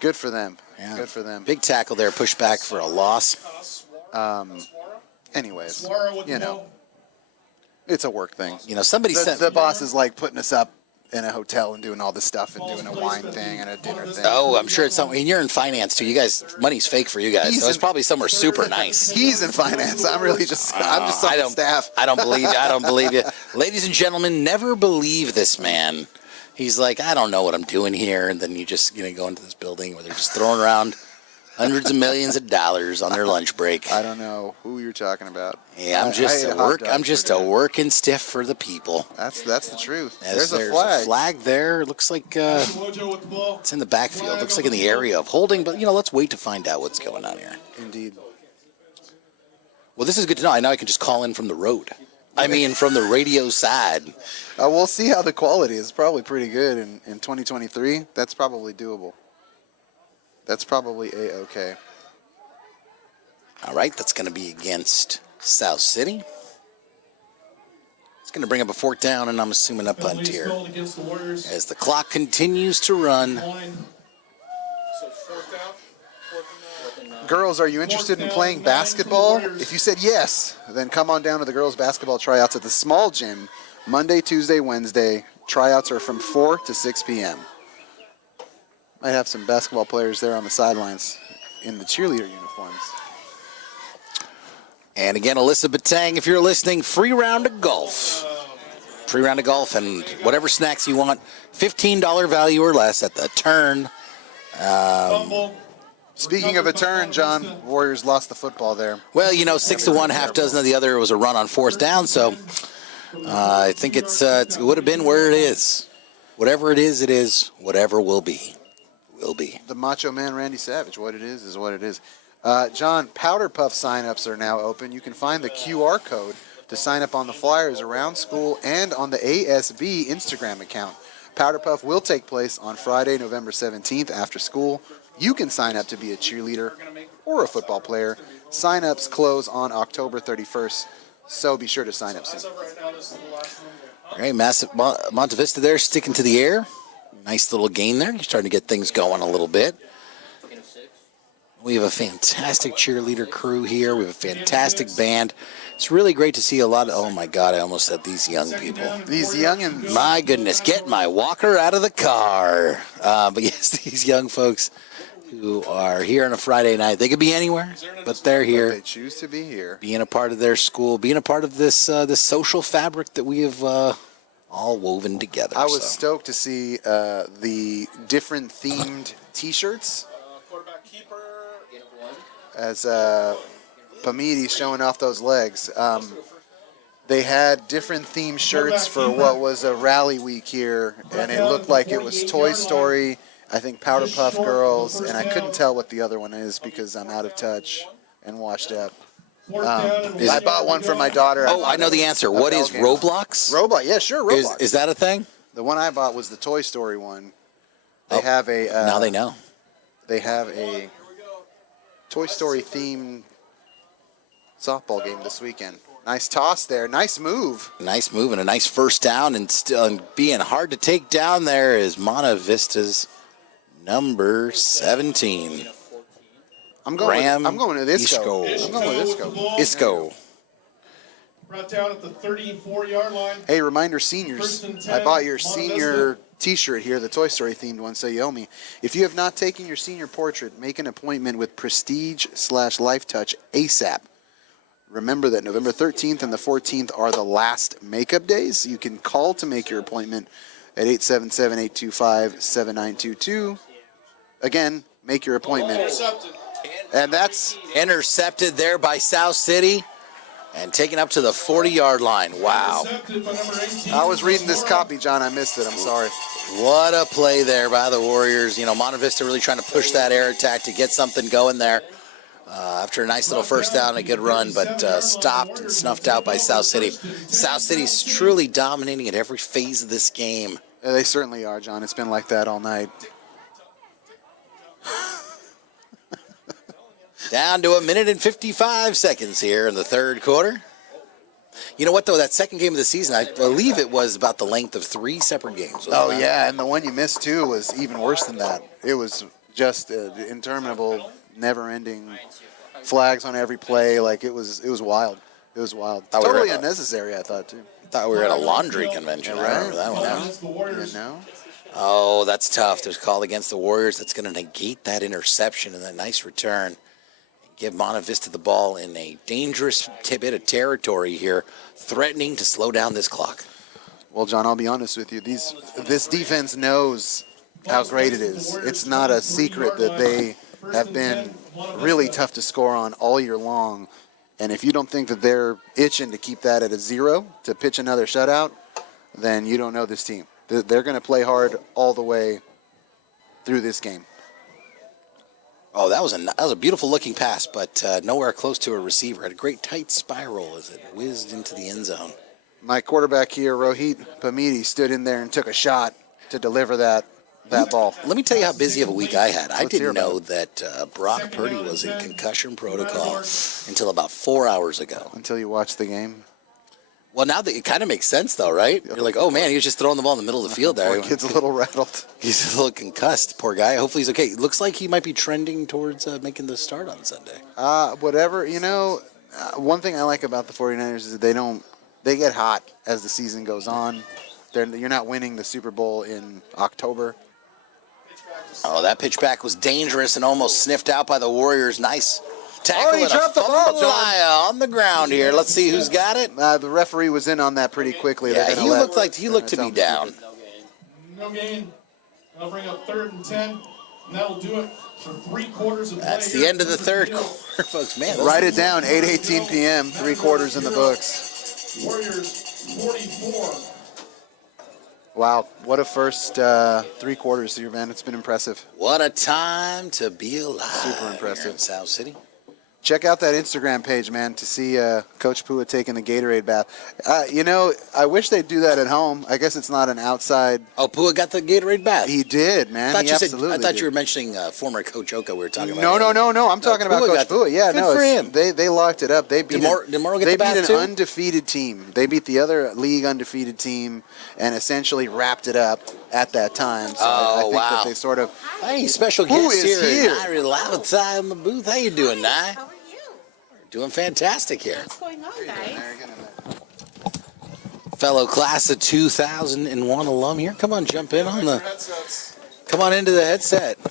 Good for them. Yeah. Good for them. Big tackle there, push back for a loss. Anyways, you know, it's a work thing. You know, somebody sent The boss is like putting us up in a hotel and doing all this stuff and doing a wine thing and a dinner thing. Oh, I'm sure it's something. And you're in finance too. You guys, money's fake for you guys. So it's probably somewhere super nice. He's in finance. I'm just on the staff. I don't believe you. I don't believe you. Ladies and gentlemen, never believe this man. He's like, I don't know what I'm doing here. And then you just, you know, go into this building where they're just throwing around hundreds of millions of dollars on their lunch break. I don't know who you're talking about. Yeah, I'm just a working stiff for the people. That's the truth. There's a flag. A flag there. It looks like it's in the backfield. Looks like in the area of holding, but you know, let's wait to find out what's going on here. Indeed. Well, this is good to know. I know I can just call in from the road. I mean, from the radio side. We'll see how the quality is. Probably pretty good in 2023. That's probably doable. That's probably A-okay. All right, that's going to be against South City. It's going to bring up a fourth down, and I'm assuming a punt here. As the clock continues to run. Girls, are you interested in playing basketball? If you said yes, then come on down to the girls' basketball tryouts at the small gym Monday, Tuesday, Wednesday. Tryouts are from 4 to 6 p.m. Might have some basketball players there on the sidelines in the cheerleader uniforms. And again, Alyssa Batang, if you're listening, free round of golf. Free round of golf and whatever snacks you want. $15 value or less at the turn. Speaking of a turn, John, Warriors lost the football there. Well, you know, 6-1, half dozen of the other was a run on fourth down, so I think it would have been where it is. Whatever it is. Whatever will be. Will be. The Macho Man Randy Savage. What it is what it is. John, Powder Puff signups are now open. You can find the QR code to sign up on the flyers around school and on the ASB Instagram account. Powder Puff will take place on Friday, November 17th after school. You can sign up to be a cheerleader or a football player. Sign-ups close on October 31st, so be sure to sign up soon. All right, massive Monta Vista there, sticking to the air. Nice little gain there. You're starting to get things going a little bit. We have a fantastic cheerleader crew here. We have a fantastic band. It's really great to see a lot of, oh my God, I almost said these young people. These youngins. My goodness, get my walker out of the car. But yes, these young folks who are here on a Friday night. They could be anywhere, but they're here. They choose to be here. Being a part of their school, being a part of this this social fabric that we have all woven together. I was stoked to see the different themed T-shirts as Pamiti's showing off those legs. They had different themed shirts for what was a rally week here, and it looked like it was Toy Story, I think Powder Puff Girls, and I couldn't tell what the other one is because I'm out of touch and washed up. I bought one for my daughter. Oh, I know the answer. What is Roblox? Roblox, yeah, sure, Roblox. Is that a thing? The one I bought was the Toy Story one. They have a... now they know. They have a Toy Story themed softball game this weekend. Nice toss there. Nice move. Nice move and a nice first down, and still being hard to take down there is Monta Vista's number 17. I'm going with Isco. Isco. I'm going with Isco. Isco. Brought down at the 34-yard line. Hey, reminder, seniors. 1st and 10, I bought your Monta senior T-shirt here, the Toy Story themed one, so you owe me. If you have not taken your senior portrait, make an appointment with Prestige/Lifetouch ASAP. Remember that November 13th and the 14th are the last makeup days. You can call to make your appointment at 877-825-7922. Again, make your appointment. Intercepted. And that's Intercepted there by South City and taken up to the 40-yard line. Wow. Intercepted by number 18. I was reading this copy, John. I missed it. I'm sorry. What a play there by the Warriors. You know, Monta Vista really trying to push that air attack to get something going there. After a nice little first down and a good run, but stopped and snuffed out by South City. South City's truly dominating at every phase of this game. Yeah, they certainly are, John. It's been like that all night. Down to 1 minute and 55 seconds here in the third quarter. You know what, though? That second game of the season, I believe it was about the length of 3 separate games. Oh, yeah, and the one you missed, too, was even worse than that. It was just interminable, never-ending flags on every play. Like, it was wild. It was wild. Totally unnecessary, I thought, too. Thought we were at a laundry convention. Yeah, I remember that one now. Against the Warriors. You know? Oh, that's tough. There's a call against the Warriors that's going to negate that interception and that nice return. Give Monta Vista the ball in a dangerous bit of territory here, threatening to slow down this clock. Well, John, I'll be honest with you. This defense knows how great it is. It's not a secret that they have been really tough to score on all year long. And if you don't think that they're itching to keep that at a 0, to pitch another shutout, then you don't know this team. They're going to play hard all the way through this game. Oh, that was a beautiful looking pass, but nowhere close to a receiver. Had a great tight spiral as it whizzed into the end zone. My quarterback here, Rohit Pamidi, stood in there and took a shot to deliver that ball. Let me tell you how busy of a week I had. I Let's hear didn't about know that Brock Purdy was in concussion protocol until about 4 hours ago. Until you watch the game. Well, now that it kind of makes sense, though, right? You're like, oh, man, he was just throwing the ball in the middle of the field there. Poor kid's a little rattled. He's a little concussed, poor guy. Hopefully he's okay. It looks like he might be trending towards making the start on Sunday. Whatever, one thing I like about the 49ers is that they get hot as the season goes on. You're not winning the Super Bowl in October. Oh, that pitch back was dangerous and almost sniffed out by the Warriors. Nice tackle. he dropped the ball, John. On the ground here. Let's see who's got it. The referee was in on that pretty quickly. Yeah, he looked to be down. No gain. That'll bring up 3rd and 10. And that'll do it for 3 quarters of play. That's the end of the third quarter, folks. Man, Write it down, 8:18 p.m., 3 quarters in the books. Warriors 44. Wow, what a first 3 quarters here, man. It's been impressive. What a time to be alive. Super impressive. Here in South City. Check out that Instagram page, man, to see Coach Pua taking the Gatorade bath. I wish they'd do that at home. I guess it's not an outside. Oh, Pua got the Gatorade bath. He did, man. I He absolutely I thought did. you were mentioning former Coach Oka. We were talking about. No. I'm talking about Pua Coach got the- Pua. Yeah, good no, for him. They locked it up. They beat Did Morrow get they the bath beat an too? undefeated team. They beat the other league undefeated team and essentially wrapped it up at that time. So I think wow. that they sort of. Hey, special Who guest is here. here? Nairi Lavazai in the booth. How you doing, Nai? How are you? Doing fantastic here. What's going on, guys? Fellow class of 2001 alum here. Come on, jump in on the. Come on into the headset. I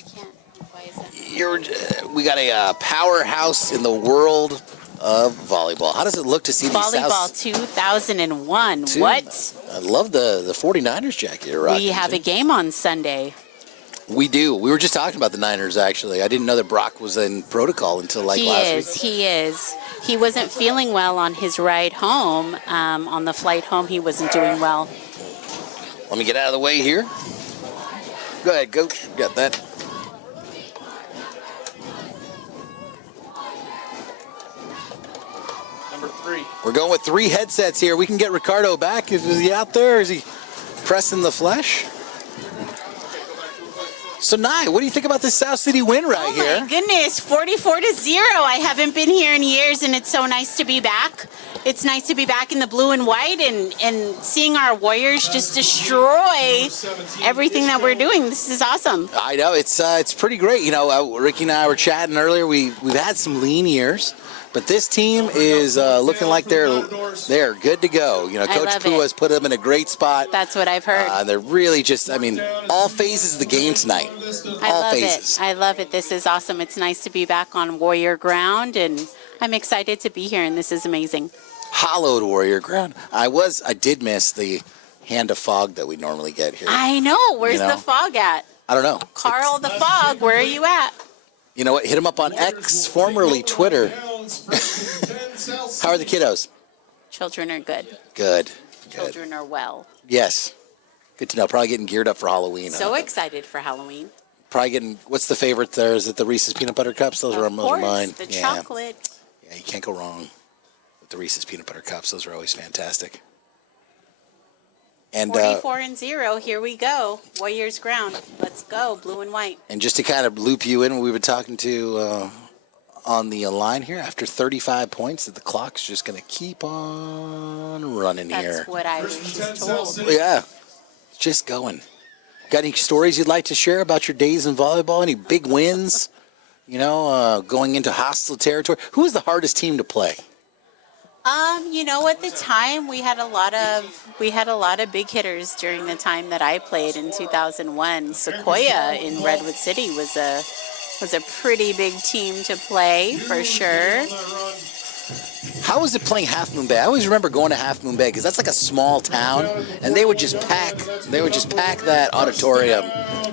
can't. Why is that? We got a powerhouse in the world of volleyball. How does it look to see these Volleyball 2001. What? I love the 49ers jacket you're rocking. We have a game on Sunday. We do. We were just talking about the Niners, actually. I didn't know that Brock was in protocol until last week. He is. He wasn't feeling well on his ride home. On the flight home, he wasn't doing well. Let me get out of the way here. Go ahead, Coach. Got that. Number 3. We're going with 3 headsets here. We can get Ricardo back. Is he out there? Is he pressing the flesh? So, Nye, what do you think about this South City win right here? Oh my goodness, 44-0. I haven't been here in years, and it's so nice to be back. It's nice to be back in the blue and white and seeing our Warriors just destroy everything that we're doing. This is awesome. I know it's pretty great. You know, Ricky and I were chatting earlier. We've had some lean years, but this team is looking like they're good to go. You know, Coach Pooh has put them in a great spot. That's what I've heard. They're really just, I mean, all phases of the game tonight. All phases. I love it. This is awesome. It's nice to be back on Warrior ground, and I'm excited to be here, and this is amazing. Hallowed Warrior ground. I did miss the hand of fog that we normally get here. I know. Where's the fog at? I don't know. Carl the Fog, where are you at? You know what? Hit him up on X, formerly Twitter. How are the kiddos? Children are good. Good. Children are well. Yes. Good to know. Probably getting geared up for Halloween. So excited for Halloween. Probably getting, what's the favorite there? Is it the Reese's Peanut Butter Cups? Those are mine. The chocolate. Yeah, you can't go wrong with the Reese's Peanut Butter Cups. Those are always fantastic. And 44-0, here we go. Warriors ground. Let's go, blue and white. And just to kind of loop you in, we've been talking to on the line here, after 35 points, that the clock's just going to keep on running here. That's what I was just told. Yeah, just going. Got any stories you'd like to share about your days in volleyball? Any big wins? You know, going into hostile territory. Who was the hardest team to play? You know, at the time we had a lot of big hitters during the time that I played in 2001. Sequoia in Redwood City was a pretty big team to play for sure. How was it playing Half Moon Bay? I always remember going to Half Moon Bay because that's like a small town, and they would just pack that auditorium.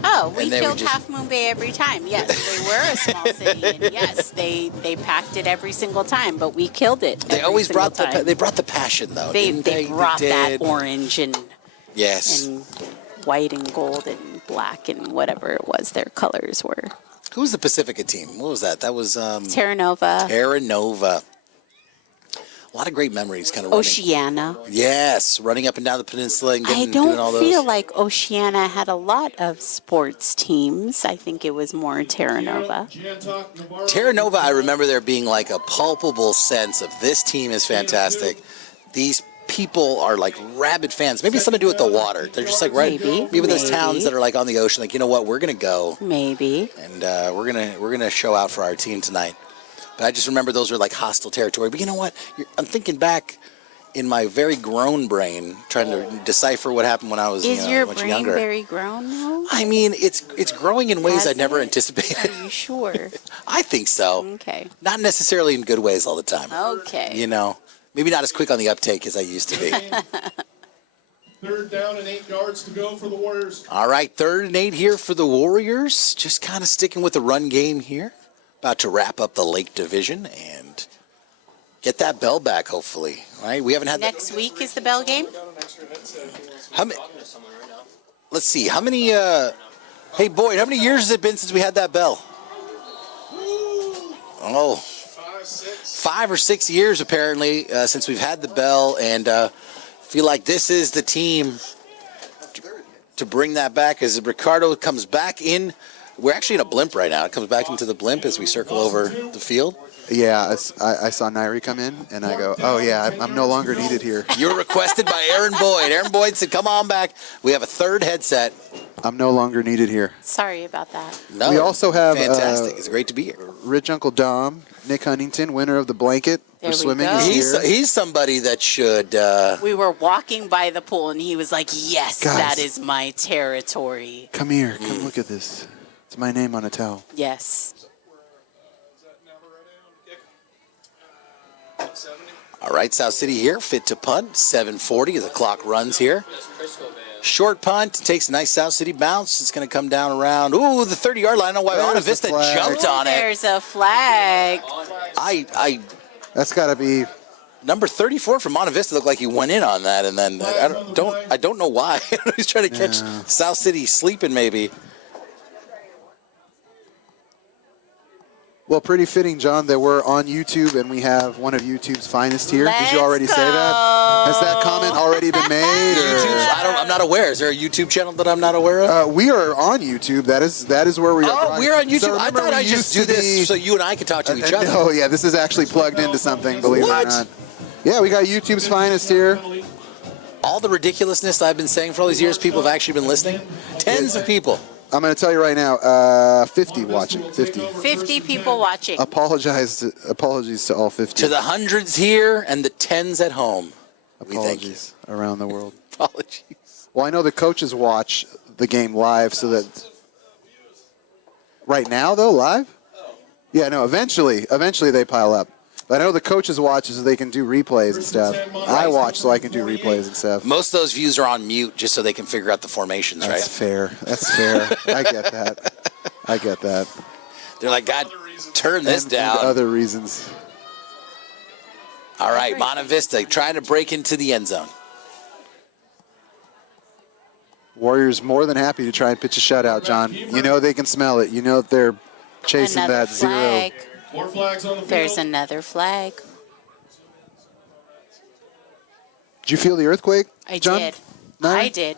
Oh, we killed Half Moon Bay every time. Yes, they were a small city, and yes, they packed it every single time, but we killed it. They always brought the passion though. They brought that orange and yes, and white and gold and black and whatever it was their colors were. Who was the Pacifica team? What was that? That was Terra Nova. Terra Nova. A lot of great memories, kind of. Oceana. Yes, running up and down the peninsula and doing all those. I don't feel like Oceana had a lot of sports teams. I think it was more Terra Nova. Terra Nova, I remember there being like a palpable sense of this team is fantastic. These people are like rabid fans. Maybe something to do with the water. They're just like maybe those towns that are like on the ocean. Like, you know what, we're gonna go. Maybe. And we're gonna show out for our team tonight. But I just remember those were like hostile territory. But you know what? I'm thinking back in my very grown brain, trying to decipher what happened when I was Is your much brain younger. very grown now? I mean, it's growing in ways I never anticipated. Are you sure? I think so. Okay. Not necessarily in good ways all the time. Okay. You know, maybe not as quick on the uptake as I used to be. 3rd down and 8 yards to go for the Warriors. All right, 3rd and 8 here for the Warriors. Just kind of sticking with the run game here. About to wrap up the Lake Division and get that bell back, hopefully. Right? We haven't had Next week is the bell game? Let's see. How many hey Boyd, how many years has it been since we had that bell? Oh, 5 or 6 years apparently since we've had the bell, and feel like this is the team to bring that back as Ricardo comes back in. We're actually in a blimp right now. It comes back into the blimp as we circle over the field. Yeah, I saw Nairi come in, and I go, oh, yeah, I'm no longer needed here. You were requested by Aaron Boyd. Aaron Boyd said, come on back. We have a 3rd headset. I'm no longer needed here. Sorry about that. No, we also have fantastic. It's great to be here. Rich Uncle Dom, Nick Huntington, winner of the blanket for swimming. He's somebody that should. We were walking by the pool, and he was like, yes, Guys, that is my territory. Come here. Come look at this. It's my name on a towel. Yes. All right, South City here, fit to punt, 7:40. The clock runs here. Short punt, takes a nice South City bounce. It's going to come down around, ooh, the 30-yard line. I don't know why Monta Vista jumped on it. There's a flag. That's got to be number 34 from Monta Vista. Looked like he went in on that, and then I don't know why. He's trying to catch South City sleeping, maybe. Well, pretty fitting, John, that we're on YouTube and we have one of YouTube's finest here. Did you already say that? Has that comment already been made? I'm not aware. Is there a YouTube channel that I'm not aware of? We are on YouTube. That is where we are. Oh, we're on YouTube. So I thought I just do this so you and I could talk to each other. No, yeah, this is actually plugged into something, believe it or not. Yeah, we got YouTube's finest here. All the ridiculousness I've been saying for all these years, people have actually been listening. Tens of people. I'm going to tell you right now, 50 watching. 50. 50 people watching. Apologies to all 50. To the hundreds here and the tens at home. We thank you. Apologies around the world. Apologies. Well, I know the coaches watch the game live, so that right now though, live. Yeah, no. Eventually they pile up. But I know the coaches watch so they can do replays and stuff. I watch so I can do replays and stuff. Most of those views are on mute just so they can figure out the formations, That's right? fair. That's fair. I get that. I get that. They're like, God, turn this And down. other reasons. All right, Monta Vista trying to break into the end zone. Warriors more than happy to try and pitch a shutout, John. You know they can smell it. You know they're chasing Another that zero. flag. More flags on the field. There's another flag. Did you feel the earthquake, I John? did. Nine? I did.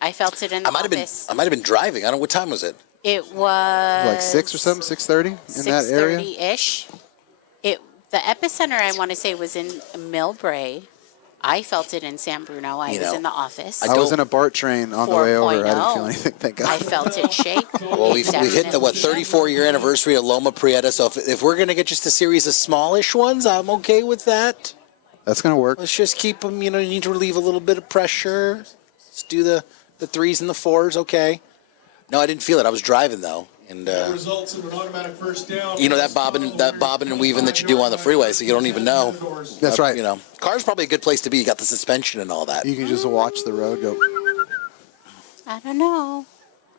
I felt it in the I might office. have been driving. I don't know what time was it. It was Like 6 or something, 6:30 in that area. 6:30-ish. The epicenter, I want to say, was in Millbrae. I felt it in San Bruno. I You was know, in the office. I was in a BART train on the way over. I didn't feel 4.0. anything, thank God. I felt it shake. Well, we've hit the, 34-year anniversary of Loma Prieta, so if we're going to get just a series of smallish ones, I'm okay with that. That's going to work. Let's just keep them, you need to relieve a little bit of pressure. Let's do the 3s and the 4s, okay. No, I didn't feel it. I was driving, though. And Results in an automatic first down. that bobbing and weaving that you do on the freeway, so you don't even know. That's right. Car's probably a good place to be. You got the suspension and all that. You can just watch the road go. I don't know.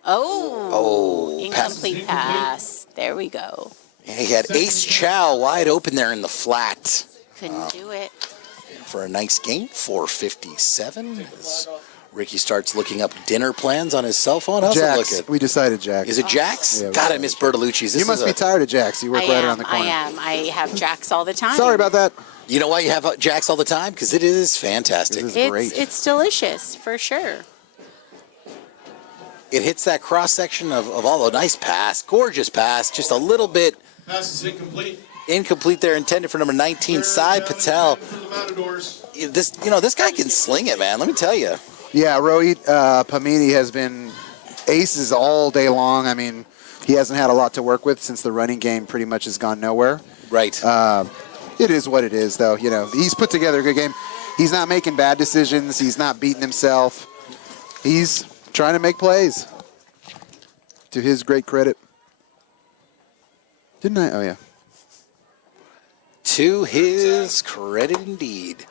Oh, incomplete pass. There we go. He had Ace Chow wide open there in the flat Couldn't do it. for a nice gain, 457. As Ricky starts looking up dinner plans on his cell phone. How's it Jax. looking? We decided Jax. Is it Jack's? Yeah, God, I miss Bertolucci's. You must be tired of Jax. You work right around the corner. I am. I have Jacks all the time. Sorry about that. You know why you have Jack's all the time? Because it is fantastic. This is great. It's delicious, for sure. It hits that cross section of all the nice pass, gorgeous pass, just a little bit Pass is incomplete. incomplete there, intended for number 19, Sai Patel. For the Matadors. This guy can sling it, man. Let me tell you. Yeah, Rohit Pamiti has been aces all day long. I mean, he hasn't had a lot to work with since the running game pretty much has gone nowhere. Right. It is what it is, though. He's put together a good game. He's not making bad decisions. He's not beating himself. He's trying to make plays. To his great credit. Didn't I? Oh, yeah. To his credit indeed.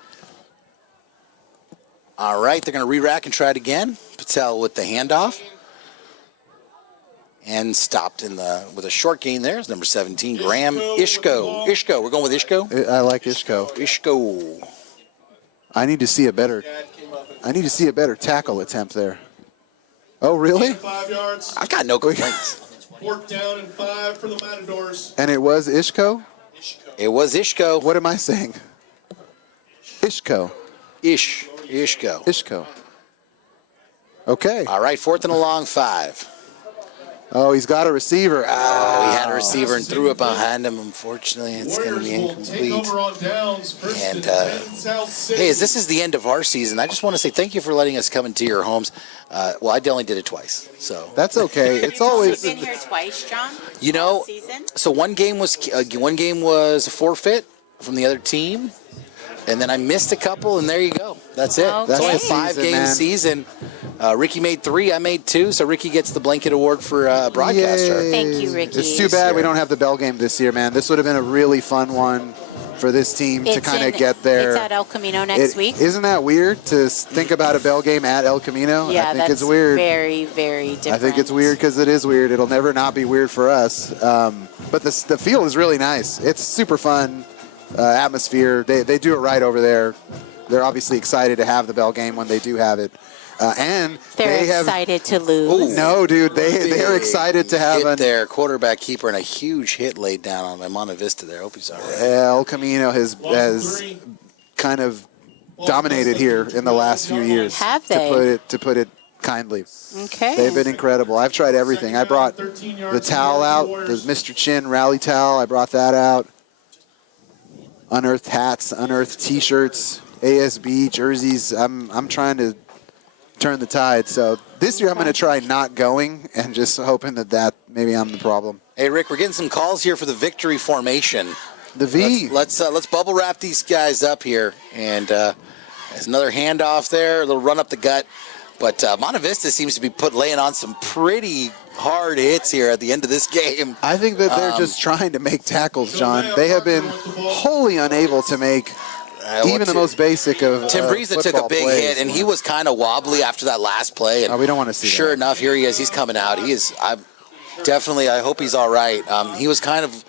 All right, they're going to re-rack and try it again. Patel with the handoff. And stopped with a short gain there. It's number 17, Graham Ishko. Ishko, we're going with Ishko? I like Ishko. Ishko. I need to see a better tackle attempt there. Oh, really? 5 yards. I've got no complaints. 4th down and 5 for the Matadors. And it was Ishko? It was Ishko. What am I saying? Ishko. Ishko. Ishko. Okay. All right, 4th and a long 5. Oh, he's got a receiver. Oh, he had a receiver and threw it behind him. Unfortunately, it's going to be Warriors will take incomplete. over on downs. First And, and 10, South City. Hey, as this is the end of our season, I just want to say thank you for letting us come into your homes. Well, I only did it twice, so. That's okay. It's always. You've been here twice, John. You all know, season? so one game was a forfeit from the other team, and then I missed a couple, and there you go. That's it. Okay. That's only a That's the 5-game season, season. Ricky made 3, I made 2, so Ricky gets the blanket award for broadcaster. Yay. Thank you, Ricky. It's too bad we don't have the Bell game this year, man. This would have been a really fun one for this team to kind of get there. It's at El Camino next week. Isn't that weird to think about a Bell game at El Camino? Yeah, I think that's it's weird. very, very different. I think it's weird because it is weird. It'll never not be weird for us. But the field is really nice. It's super fun atmosphere. They do it right over there. They're obviously excited to have the Bell game when they do have it. And They're they have excited to lose. no, dude. They're excited to have hit their quarterback keeper and a huge hit laid down on Monta Vista there. I hope he's all right. El Camino has kind of dominated here in the last few years. Have they? To put it kindly. Okay. They've been incredible. I've tried everything. I brought the towel out, the Mr. Chin rally towel. I brought that out. unearthed hats, unearthed T-shirts, ASB jerseys. I'm trying to turn the tide. So this year I'm going to try not going and just hoping that maybe I'm the problem. Hey, Rick, we're getting some calls here for the victory formation. The V. Let's bubble wrap these guys up here, and there's another handoff there, a little run up the gut. But Monta Vista seems to be laying on some pretty hard hits here at the end of this game. I think that they're just trying to make tackles, John. They have been wholly unable to make even the most basic of Tim Breeza took a big hit, and he was kind of wobbly after that last play. And we don't want to see sure that. enough, here he is. He's coming out. He is. I hope he's all right. He was kind of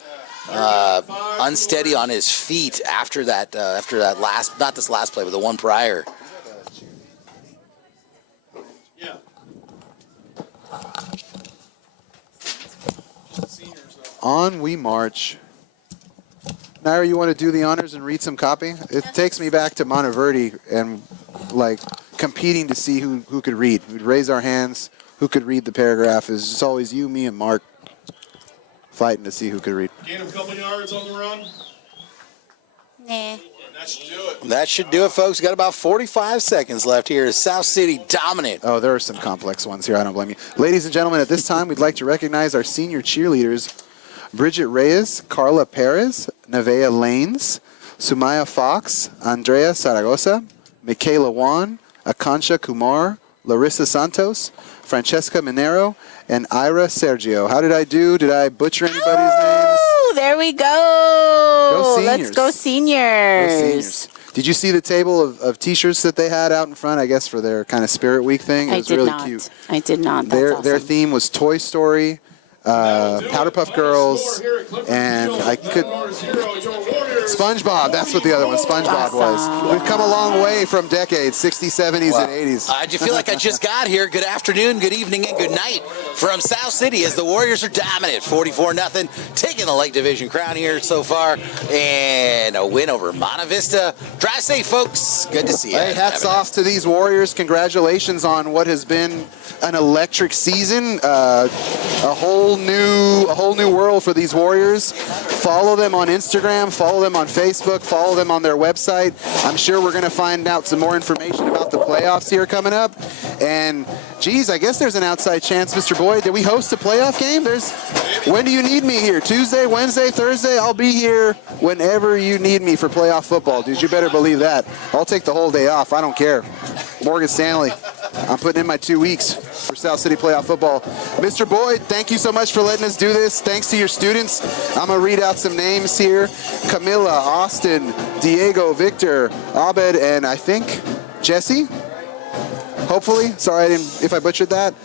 unsteady on his feet after that last, not this last play, but the one prior. Yeah. On we march. Naira, you want to do the honors and read some copy? It takes me back to Monteverde and like competing to see who could read. We'd raise our hands. Who could read the paragraph? It's always you, me, and Mark fighting to see who could read. Gain a couple yards on the run. Nah. That should do it. That should do it, folks. Got about 45 seconds left here. South City dominant. Oh, there are some complex ones here. I don't blame you. Ladies and gentlemen, at this time, we'd like to recognize our senior cheerleaders, Bridget Reyes, Carla Perez, Nevea Lanes, Sumaya Fox, Andrea Zaragoza, Michaela Juan, Akansha Kumar, Larissa Santos, Francesca Minero, and Ira Sergio. How did I do? Did I butcher anybody's names? There we go. Go seniors. Let's go seniors. Go seniors. Did you see the table of T-shirts that they had out in front, I guess, for their kind of Spirit Week thing? It was really cute. I did not. That's Their awesome. theme was Toy Story, Powderpuff Girls, and I could... SpongeBob, that's what the other one, SpongeBob was. We've come a long way from decades, 60s, 70s, and 80s. I just feel like I just got here. Good afternoon, good evening, and good night from South City as the Warriors are dominant, 44-0, taking the Lake Division crown here so far, and a win over Monta Vista. Drive safe, folks. Good to see you. Hey, hats off to these Warriors. Congratulations on what has been an electric season, a whole new world for these Warriors. Follow them on Instagram, follow them on Facebook, follow them on their website. I'm sure we're going to find out some more information about the playoffs here coming up. And, geez, I guess there's an outside chance, Mr. Boyd. Did we host a playoff game? When do you need me here? Tuesday, Wednesday, Thursday? I'll be here whenever you need me for playoff football, dude. You better believe that. I'll take the whole day off. I don't care. Morgan Stanley. I'm putting in my 2 weeks for South City playoff football. Mr. Boyd, thank you so much for letting us do this. Thanks to your students. I'm going to read out some names here. Camilla, Austin, Diego, Victor, Abed, and I think Jesse. Hopefully. Sorry if I butchered that.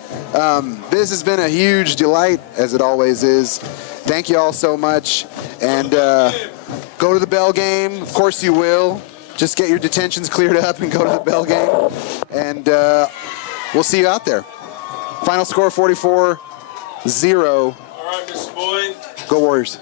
This has been a huge delight, as it always is. Thank you all so much. And go to the Bell game. Of course you will. Just get your detentions cleared up and go to the Bell game. And we'll see you out there. Final score 44-0. All right, Mr. Boyd. Go Warriors.